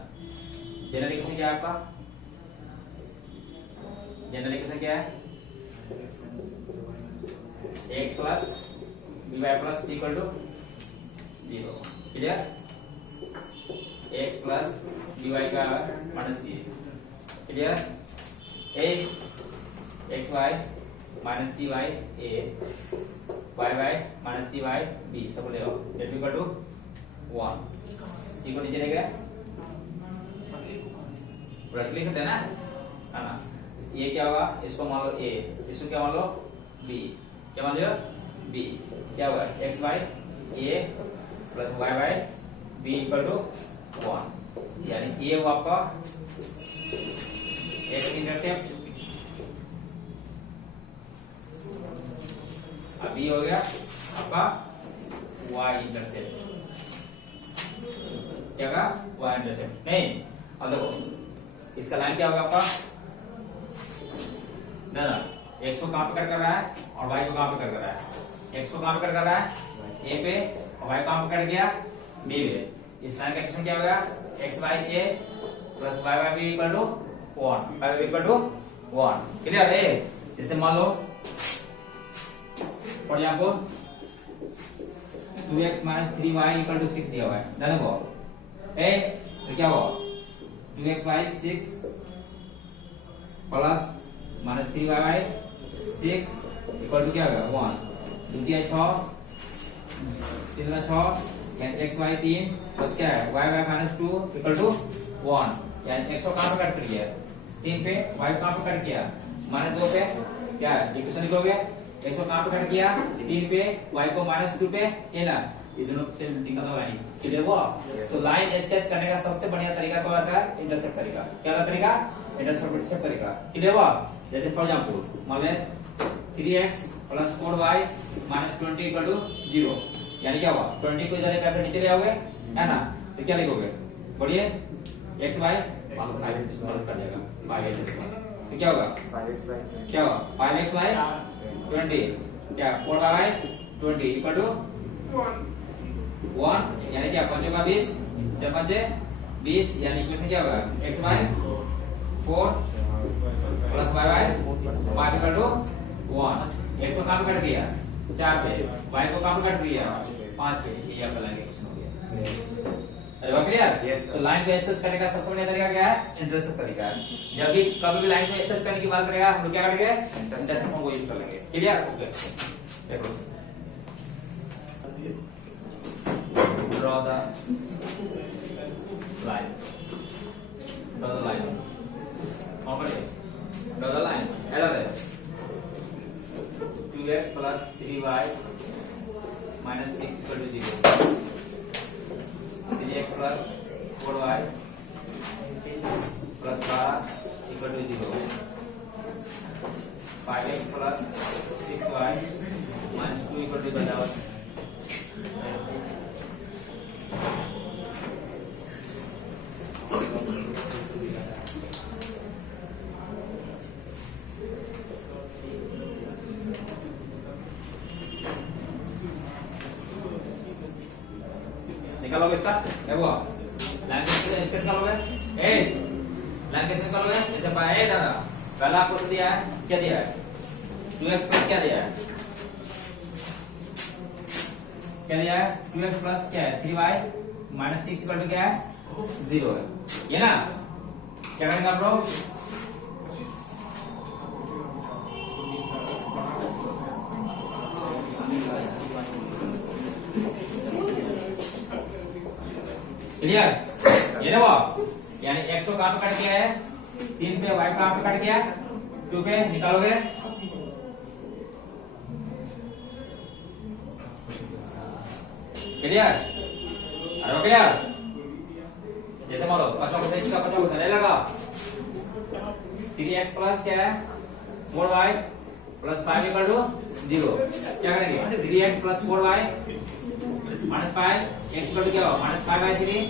जनरल इक्वेशन क्या है आपका जनरल इक्वेशन क्या है x plus by plus c equal to 0 clear x plus by का minus c clear a xy minus cy a y minus cy b सब ले लो दैट इक्वल टू 1 c को नीचे ले गया पूरा लिख सकते हैं ना है ना ये क्या होगा इसको मान लो a इसको क्या मान लो b क्या मान लो b क्या होगा xy a plus y b equal to 1 यानी ये हुआ आपका x इंटरसेप्ट अभी हो गया आपका y इंटरसेप्ट क्या होगा y इंटरसेप्ट नहीं अब देखो इसका लाइन क्या होगा आपका ना x को कहां पे कट कर रहा है और y को कहां पे कट कर रहा है x को कहां पे कट कर रहा है a पे और y कहां पे कट गया b पे इस लाइन का इक्वेशन क्या होगा x by a plus y by b equal to 1 y by equal to 1 clear है जैसे मान लो for example 2x minus 3y equal to 6 दिया हुआ है ध्यान रखो ए तो क्या हुआ 2x by 6 plus minus 3y by 6 equal to क्या होगा 1 2 3 6 3 6 यानी x by 3 प्लस क्या है y by minus 2 equal to 1 यानी x को कहां पे कट कर दिया 3 पे y को कहां पे कट किया माइनस 2 पे क्या है इक्वेशन लिखोगे x को कहां पे कट किया 3 पे y को माइनस 2 पे ये ना ये दोनों से निकलने वाला लाइन क्लियर हुआ तो लाइन स्केच करने का सबसे बढ़िया तरीका क्या होता है इंटरसेप्ट तरीका क्या होता है तरीका इंटरसेप्ट तरीका क्लियर हुआ जैसे फॉर एग्जांपल मान ले 3x plus 4y minus 20 equal to 0 यानी क्या हुआ 20 को इधर लेकर नीचे ले आओगे है ना तो क्या लिखोगे बोलिए x y 5 मदद कर जाएगा 5 तो क्या होगा 5x by क्या होगा 5x y 20 क्या 4y 20 इक्वल टू 1 यानी क्या 5 का 20 जब 5 20 यानी इक्वेशन क्या होगा x y 4 plus y y 5 equal to 1 x को कहां पे कट दिया 4 पे y को कहां पे कट दिया 5 पे ये आपका लाइन इक्वेशन हो गया अरे वाह क्लियर तो लाइन को एक्सेस करने का सबसे बढ़िया तरीका क्या है इंटरसेप्ट तरीका है जब भी कभी भी लाइन को एक्सेस करने की बात करेगा हम लोग क्या करेंगे इंटरसेप्ट को यूज कर लेंगे क्लियर ओके देखो draw the line कौन करेगा draw the line ऐसा है 2x plus 3y minus 6 equal to 0 3x plus 4y plus 12 equal to 0 5x plus 6y minus 2 equal to 0 निकालोगे इसका देखो लाइन कैसे स्केच करोगे ए लाइन कैसे करोगे जैसे पाए दादा पहला आपको दिया है क्या दिया है 2x प्लस क्या दिया है क्या दिया है 2x प्लस क्या है 3y माइनस 6 इक्वल टू क्या है 0 है, ये ना। क्या करेंगे आप लोग, क्लियर, ये ना वो, यानी x को कहां पे कट किया है 3 पे, y कहां पे कट किया 2 पे, निकालोगे क्लियर, अरे क्लियर। जैसे मान लो 50% इसका 50% ले लगा 3x प्लस क्या है 4y प्लस 5 इक्वल टू 0। क्या करेंगे 3x plus 4y minus 5 x equal to क्या होगा माइनस 5/3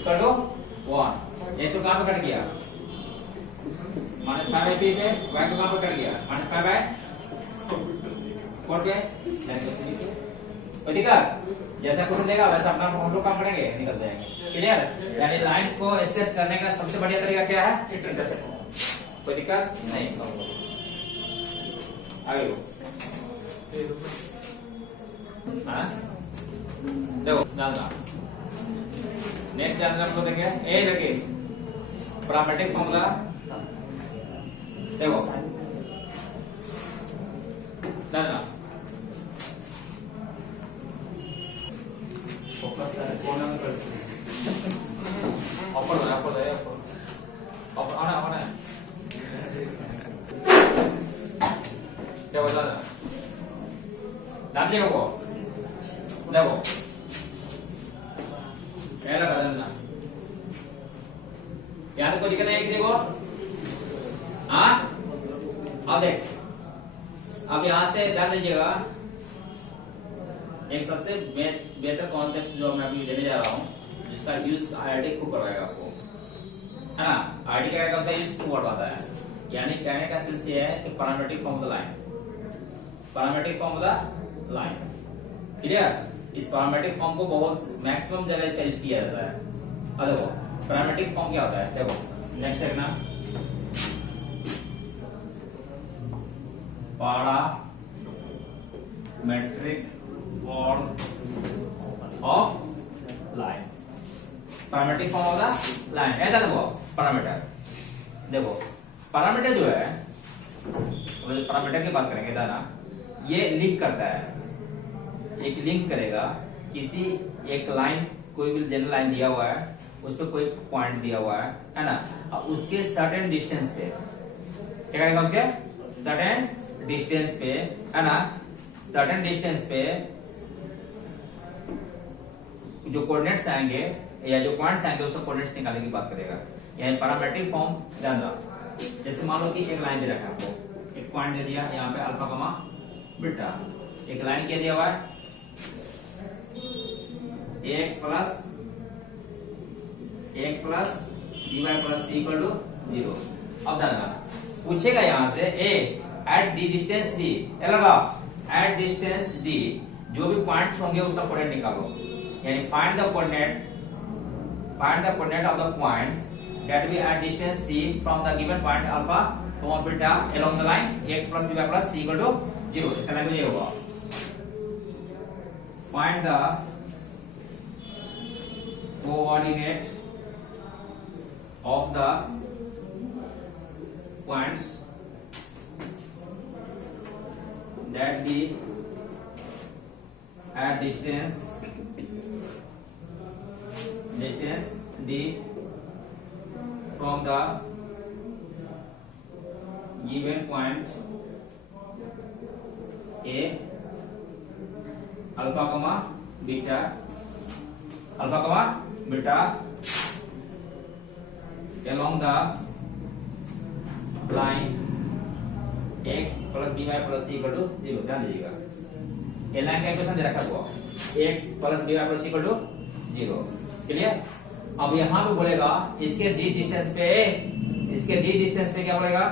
इक्वल टू 1। x को कहां पे कट किया माइनस 5/3 पे, y को कहां पे कट किया माइनस 5/4 पे। कोई दिक्कत, जैसा कुछ लेगा वैसा अपना हम लोग काम करेंगे, निकल जाएंगे। क्लियर, यानी लाइन को स्ट्रेच करने का सबसे बढ़िया तरीका क्या है इंटरसेक्शन। कोई दिक्कत नहीं, आगे हाँ देखो जानना, नेक्स्ट जानना हम लोग देखेंगे ए रखे पैरामीट्रिक फॉर्मूला। देखो जानना देखो पहला बदलना, यहाँ तक कोई दिक्कत नहीं है किसी को। हाँ अब देख, अब यहां से ध्यान दीजिएगा, एक सबसे बेहतर कॉन्सेप्ट जो मैं अभी देने जा रहा हूं, जिसका यूज आईआईटी खूब करवाएगा आपको, है ना। आईआईटी का उसका यूज खूब करवाता है, यानी कहने का सेंस ये है कि parametric form of the line, parametric form of the line. Clear, इस पैरामीट्रिक फॉर्म को बहुत मैक्सिमम जगह इसका यूज किया जाता है। अब देखो पैरामीट्रिक फॉर्म क्या होता है, देखो नेक्स्ट देखना, parametric form of line, parametric form of the line. ऐसा देखो पैरामीटर, देखो पैरामीटर जो है, पैरामीटर की बात करेंगे ना, ये लिंक करता है, एक लिंक करेगा किसी एक लाइन, कोई भी जनरल लाइन दिया हुआ है, उस पर कोई पॉइंट दिया हुआ है ना, और उसके सर्टेन डिस्टेंस पे क्या करेगा, उसके सर्टेन डिस्टेंस पे, है ना, सर्टेन डिस्टेंस पे जो कोऑर्डिनेट्स आएंगे या जो पॉइंट्स आएंगे उसका कोऑर्डिनेट्स निकालने की बात करेगा। यानी पैरामीट्रिक फॉर्म ध्यान रखो, जैसे मान लो कि एक लाइन दे रखा है आपको, एक पॉइंट दे दिया यहाँ पे अल्फा कमा बीटा, एक लाइन क्या दिया हुआ है ax plus by plus c equal to 0। अब ध्यान रखना, पूछेगा यहां से a at the distance d, लगा एट डिस्टेंस d जो भी पॉइंट्स होंगे उसका कोऑर्डिनेट निकालो, यानी find the coordinate of the points that be at distance d from the given point alpha comma beta along the line ax plus by plus c equal to 0। इसका मतलब ये होगा find the coordinate of the points that be at distance d from the given point a alpha comma beta along the line x plus by plus c equal to 0। ध्यान दीजिएगा, ये लाइन का इक्वेशन दे रखा हुआ x plus by plus c equal to 0। Clear, अब यहां पे बोलेगा इसके d डिस्टेंस पे क्या बोलेगा,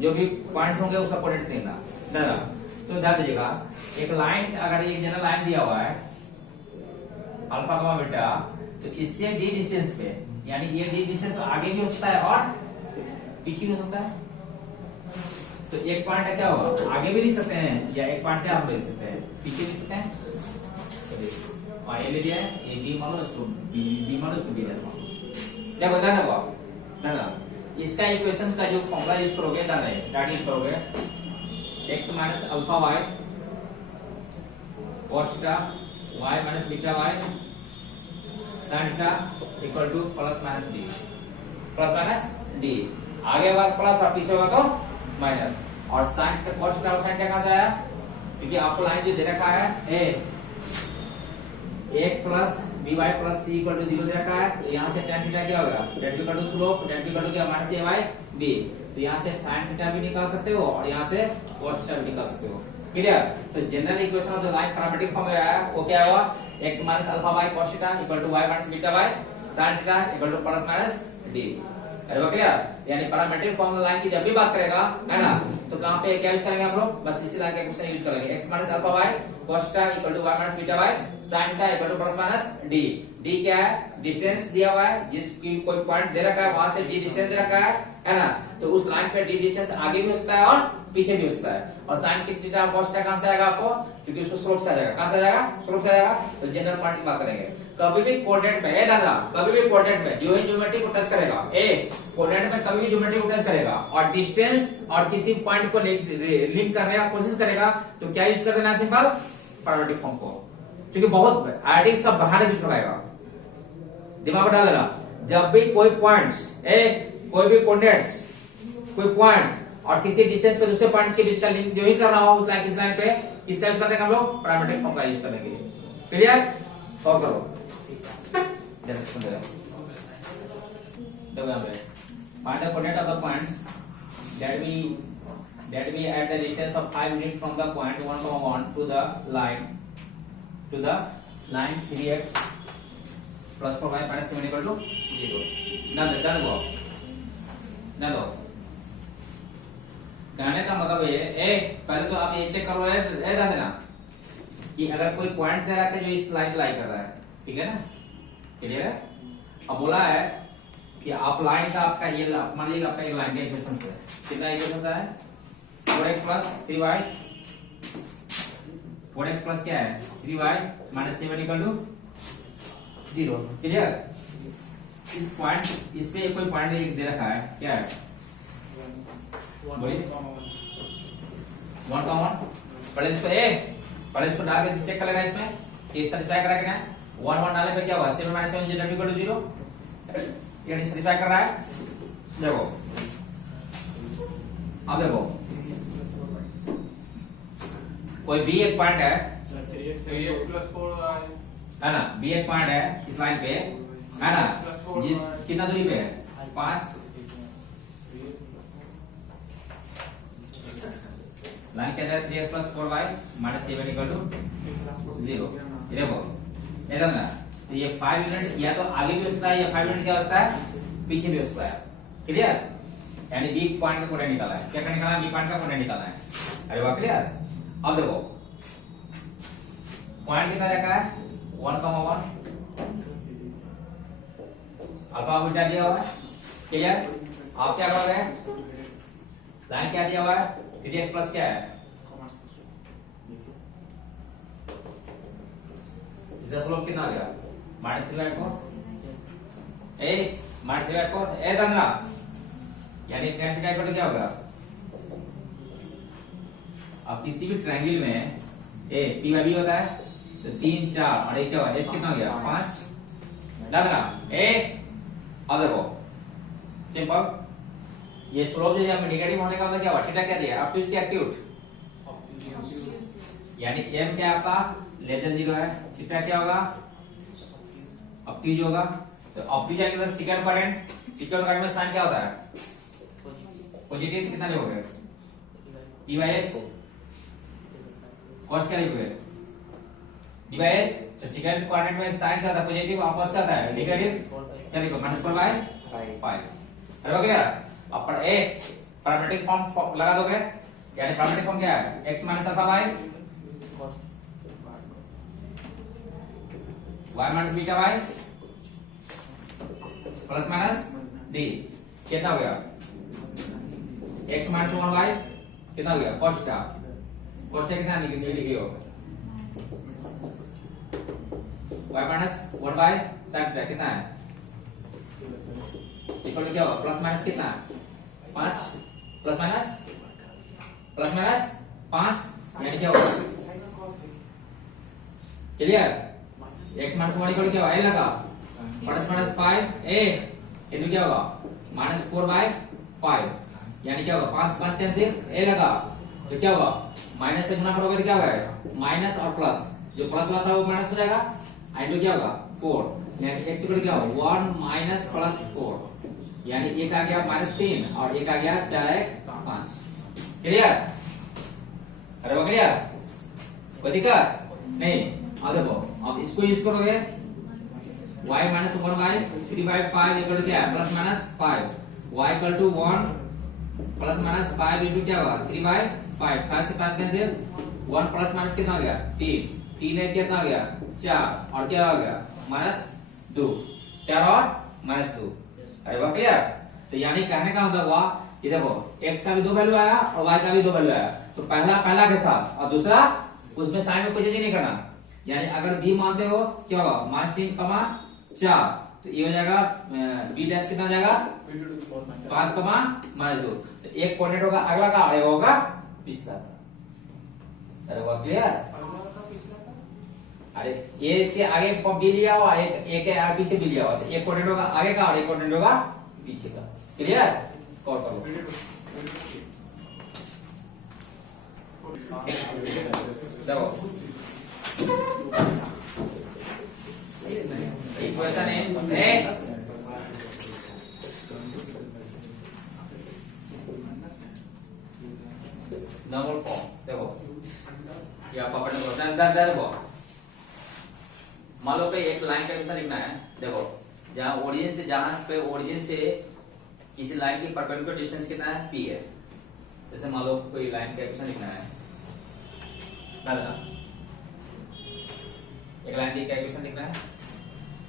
जो भी पॉइंट्स होंगे उसका कोऑर्डिनेट देना। तो ध्यान दीजिएगा, एक लाइन, अगर एक जनरल लाइन दिया हुआ है अल्फा कमा बीटा, तो इससे डी डिस्टेंस पे, यानी ये डी डिस्टेंस तो आगे भी हो सकता है और पीछे भी हो सकता है, तो एक पॉइंट क्या होगा, आगे भी लिख सकते हैं या एक पॉइंट क्या हम ले सकते हैं, पीछे लिख सकते हैं। और ये ले लिया है, ए बी मानो इसको बी मानो इसको बी मानो। क्या बता ना वो ना, इसका इक्वेशन का जो फॉर्मूला यूज करोगे ना, डाटा यूज करोगे x minus alpha y cos theta y minus beta y sin theta equal to plus minus d। आगे होगा प्लस और पीछे होगा तो माइनस। और sin cos थीटा और sin थीटा कहां से आया, क्योंकि आपको लाइन जो दे रखा है ax plus by plus c equal to 0 दे रखा है, तो यहाँ से tan थीटा क्या होगा, tan equal to slope, tan equal to क्या माइनस ay b। तो यहाँ से sin थीटा भी निकाल सकते हो और यहाँ से cos थीटा भी निकाल सकते हो। क्लियर। तो general equation of the line parametric form में आया, वो क्या हुआ, x minus alpha y cos theta equal to y minus beta y sin theta equal to plus minus d। अरे वो क्लियर। यानी पैरामीट्रिक फॉर्म लाइन की जब भी बात करेगा है ना, तो कहां पे क्या यूज करेंगे हम लोग, बस इसी लाइन का क्वेश्चन यूज करेंगे, x minus alpha y cos theta equal to y minus beta y sin theta equal to plus minus d। d क्या है, डिस्टेंस दिया हुआ है, जिसकी कोई पॉइंट दे रखा है वहां से d डिस्टेंस दे रखा है ना, तो उस लाइन पे d डिस्टेंस आगे भी हो सकता है और पीछे भी हो सकता है। और sin की थीटा cos थीटा कहां से आएगा आपको, क्योंकि उसको स्लोप से आ जाएगा, कहां से आ जाएगा, स्लोप से आएगा। तो जनरल पॉइंट की बात करेंगे, कभी भी कोऑर्डिनेट में दादा, कभी भी कोऑर्डिनेट में जो है ज्योमेट्री को टच करेगा, कोऑर्डिनेट में कभी भी ज्योमेट्री को टच करेगा और डिस्टेंस और किसी पॉइंट को लिंक करने का कोशिश करेगा, तो क्या यूज कर देना, सिंपल पैरामीट्रिक फॉर्म को, क्योंकि बहुत आईआईटी का बहाना यूज कराएगा, दिमाग में डाल देना। जब भी कोई पॉइंट कोई भी कोऑर्डिनेट्स, कोई पॉइंट और किसी डिस्टेंस पे दूसरे पॉइंट्स के बीच का लिंक जो ही कर रहा हो उस लाइन किस लाइन पे, इसका यूज करते हैं हम लोग पैरामीट्रिक फॉर्म का यूज करेंगे। क्लियर, सॉल्व करो। देखो यहाँ पे find the coordinate of the points that be at the distance of 5 units from the point 1,1 to the line 3x plus 4y minus 7 equal to 0। ना दो कहने का मतलब ये पहले तो आप ये चेक करो, ऐसा देना कि अगर कोई पॉइंट दे रहा है जो इस लाइन लाई कर रहा है, ठीक है ना, क्लियर है। अब बोला है कि आप लाइन का आपका ये मान लीजिए आपका एक लाइन का इक्वेशन है, कितना इक्वेशन है, 4x plus 3y, 4x plus क्या है 3y minus 7 equal to 0। Clear. इस पॉइंट, इस पे कोई पॉइंट दे रखा है, क्या है, बोलिए 1,1। पहले इसको डाल के चेक कर लेगा इसमें कि सैटिस्फाई करा कि नहीं। 1 डालने पे क्या हुआ, 7 माइनस 7 इक्वल टू 0, यानी सैटिस्फाई कर रहा है। देखो अब देखो कोई b एक पॉइंट है, 3x plus 4y है ना, b एक पॉइंट है इस लाइन पे, है ना, कितना दूरी पे है, 5। लाइन क्या है 3x plus 4y minus 7 equal to 0। ये देखो एकदम ना, तो ये 5 यूनिट या तो आगे भी हो सकता है या 5 यूनिट क्या होता है पीछे भी हो सकता है। क्लियर। यानी बी पॉइंट का कोऑर्डिनेट निकाला है, क्या निकाला, बी पॉइंट का कोऑर्डिनेट निकाला है। अरे वाह, क्लियर। अब देखो पॉइंट कितना रखा है 1,1, अल्फा बीटा दिया हुआ है। क्लियर। आप क्या करोगे, लाइन क्या दिया हुआ है 3x प्लस क्या है, इसका स्लोप कितना आ गया -3/4, -3/4 दंगला, यानी tan थीटा इक्वल टू क्या होगा। अब किसी भी ट्रायंगल में p बाय b होता है, तो 3 4 और एक क्या हुआ, h कितना हो गया 5 दंगला। अब देखो सिंपल, ये स्लोप जो है नेगेटिव होने का मतलब क्या हुआ, थीटा क्या दिया, ऑब्ट्यूज क्या एक्यूट, यानी m क्या आपका लेस देन 0 है, थीटा क्या होगा ऑब्ट्यूज होगा। तो ऑब्ट्यूज के बाद सेकंड क्वाड्रेंट में साइन क्या होता है पॉजिटिव, कितना लिखोगे p बाय h, cos क्या लिखोगे d बाय h। तो सेकंड क्वाड्रेंट में साइन क्या होता है पॉजिटिव, ऑपोजिट क्या होता है नेगेटिव, क्या लिखो -4/5। अरे ओके यार, अब पैरामीट्रिक फॉर्म लगा दोगे, यानी पैरामीट्रिक फॉर्म क्या है x minus alpha y minus beta y plus minus d, कितना हो गया x माइनस 1y कितना हो गया cos थीटा कितना लिखे हो y माइनस 1 बाय sin थीटा कितना है इक्वल टू क्या होगा प्लस माइनस कितना 5 प्लस माइनस 5 यानी क्या होगा clear x minus 1 equal to क्या होगा a लगा माइनस 5 a इनटू क्या होगा माइनस 4 बाय 5 यानी क्या होगा 5 कैंसिल a लगा तो क्या होगा माइनस से गुना करोगे तो क्या होगा माइनस और प्लस जो प्लस वाला था वो माइनस हो जाएगा इनटू क्या होगा 4 यानी x इक्वल क्या होगा 1 माइनस प्लस 4 यानी एक आ गया -3 और एक आ गया 4 1 5 क्लियर अरे वो क्लियर कोई दिक्कत नहीं अब देखो अब इसको यूज करोगे y minus 1 by 3 by 5 equal to क्या है plus minus 5 y equal to 1 plus minus 5 into क्या होगा 3 बाय 5 5 से 5 कैंसिल 1 प्लस माइनस कितना हो गया 3 है कितना हो गया 4 और क्या हो गया -2 4 और -2 अरे वाह क्लियर तो यानी कहने का मतलब हुआ कि देखो x का भी 2 वैल्यू आया और y का भी 2 वैल्यू आया तो पहला के साथ और दूसरा उसमें साइन में कोई चीज नहीं करना यानी अगर b मानते हो क्या होगा -3, 4 तो ये हो जाएगा b डैश कितना हो जाएगा 5, -2 तो एक कोऑर्डिनेट होगा अगला का और एक होगा पिछला अरे वाह क्लियर अरे ए के आगे बी लिया हुआ एक के आगे पीछे भी लिया हुआ तो एक कोऑर्डिनेट होगा आगे का और एक कोऑर्डिनेट होगा पीछे का क्लियर कॉल करो देखो इक्वेशन है नॉर्मल फॉर्म देखो या पापा ने बोला देखो मान लो कि एक लाइन का इक्वेशन लिखना है देखो जहां ओरिजिन से किसी लाइन की परपेंडिकुलर डिस्टेंस कितना है p है जैसे मान लो कोई लाइन का इक्वेशन लिखना है एक लाइन का इक्वेशन लिखना है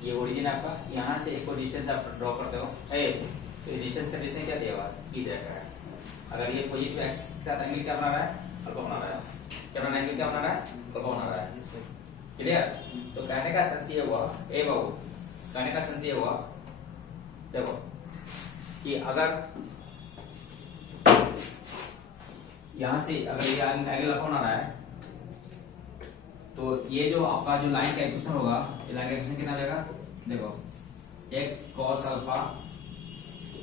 ये ओरिजिन आपका यहां से एक डिस्टेंस आप ड्रॉ करते हो तो डिस्टेंस का डिस्टेंस क्या दिया हुआ p दिया है अगर ये पॉजिटिव x के साथ एंगल क्या बना रहा है अल्फा बना रहा है क्या बना एंगल क्या बना रहा है अल्फा बना रहा है क्लियर तो कहने का सेंस ये हुआ ए बाबू कहने का सेंस ये हुआ देखो कि अगर यहां से अगर ये एंगल अल्फा बना रहा है तो ये जो आपका जो लाइन का इक्वेशन होगा ये लाइन का इक्वेशन कितना आ जाएगा देखो x cos alpha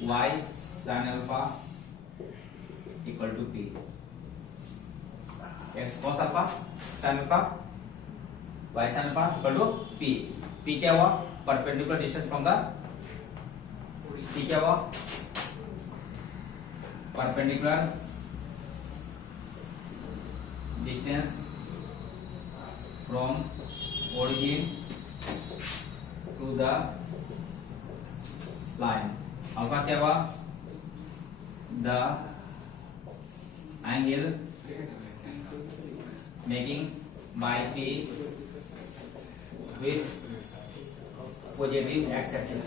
y sin alpha equal to p x cos alpha sin alpha y sin alpha equal to p p क्या हुआ perpendicular distance from the p क्या हुआ perpendicular distance from origin to the line alpha क्या हुआ the angle making by p with positive x axis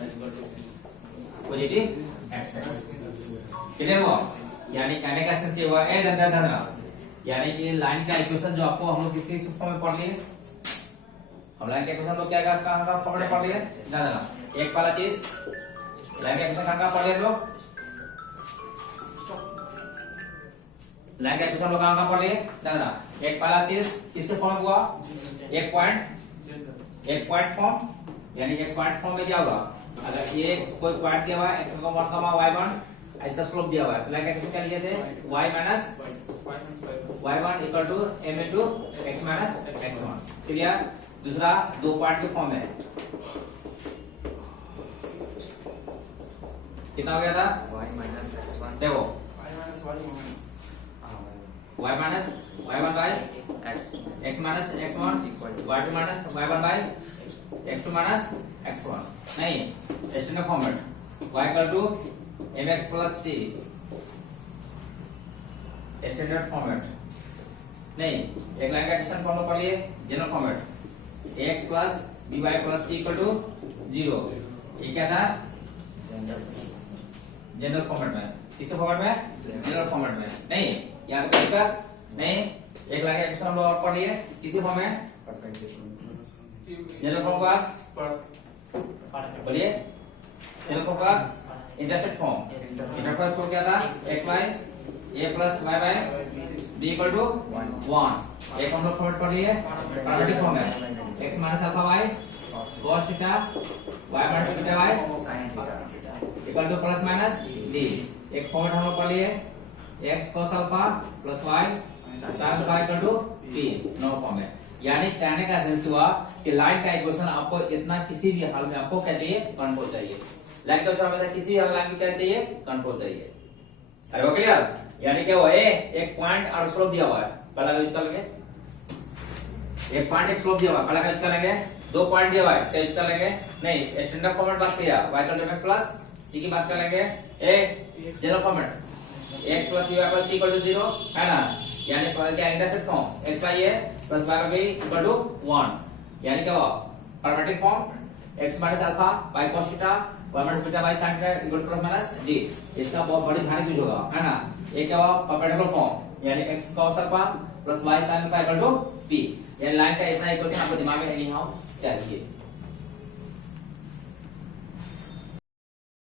clear हुआ यानी कहने का सेंस ये हुआ यानी कि लाइन का इक्वेशन जो आपको हम लोग किसके फॉर्म में पढ़ लिए हम लाइन का इक्वेशन लोग क्या कहां फॉर्म में पढ़ लिए एक वाला चीज लाइन का इक्वेशन कहां पढ़ लिए लोग लाइन का इक्वेशन लोग कहां पढ़ लिए एक वाला चीज किससे फॉर्म हुआ एक पॉइंट फॉर्म यानी एक पॉइंट फॉर्म में क्या होगा अगर ये कोई पॉइंट दिया हुआ है x1, y1 ऐसा स्लोप दिया हुआ है लाइन का इक्वेशन क्या लिए थे y minus y1 equal to m into x minus x1 clear दूसरा दो पॉइंट के फॉर्म है कितना हो गया था y माइनस x1 देखो y minus y1 by x minus x1 y2 minus y1 by x2 minus x1 नहीं standard format y equal to mx plus c standard format नहीं एक लाइन का इक्वेशन फॉर्म पढ़ लिए general format ax plus by plus c equal to 0 ये क्या था जनरल फॉर्मेट में किस फॉर्मेट में जनरल फॉर्मेट में नहीं यहाँ तो कोई दिक्कत नहीं। एक लाइन का क्वेश्चन हम लोग और पढ़ लिए किसी फॉर्म में, जनरल फॉर्म का बोलिए, जनरल फॉर्म का इंटरसेप्ट फॉर्म। इंटरसेप्ट फॉर्म क्या था, x y a plus y by b equal to 1। एक हम लोग फॉर्मेट पढ़ लिए, क्वाड्रेटिक फॉर्म है, x minus alpha y cos theta y minus theta y equal to plus minus d। एक फॉर्मेट हम लोग पढ़ लिए, x cos alpha plus y sin alpha equal to p। No form है। यानी कहने का सेंस हुआ कि लाइन का इक्वेशन आपको इतना किसी भी हाल में आपको क्या चाहिए, कंट्रोल चाहिए। लाइन का इक्वेशन हमेशा किसी भी लाइन में क्या चाहिए, कंट्रोल चाहिए। अरे वो क्लियर? यानी क्या हुआ, एक पॉइंट और स्लोप दिया हुआ है, पहला का यूज कर लेंगे। एक पॉइंट एक स्लोप दिया हुआ है, पहला का यूज कर लेंगे। दो पॉइंट दिया हुआ है, इसका यूज कर लेंगे नहीं। स्टैंडर्ड फॉर्मेट बात किया, y equal to mx plus c की बात कर लेंगे। A general format x plus b plus c equal to 0 है ना। यानी क्या intercept form x by a plus y by b equal to 1। यानी क्या हुआ, quadratic form x minus alpha y cos theta y minus beta y sin theta equal to plus minus d। इसका बहुत बड़ी ध्यान यूज होगा, है ना। ये क्या हुआ, परपेंडिकुलर फॉर्म यानी x cos alpha plus y sin alpha equal to p। यानी लाइन का इतना इक्वेशन आपको दिमाग में एनी हाउ चाहिए।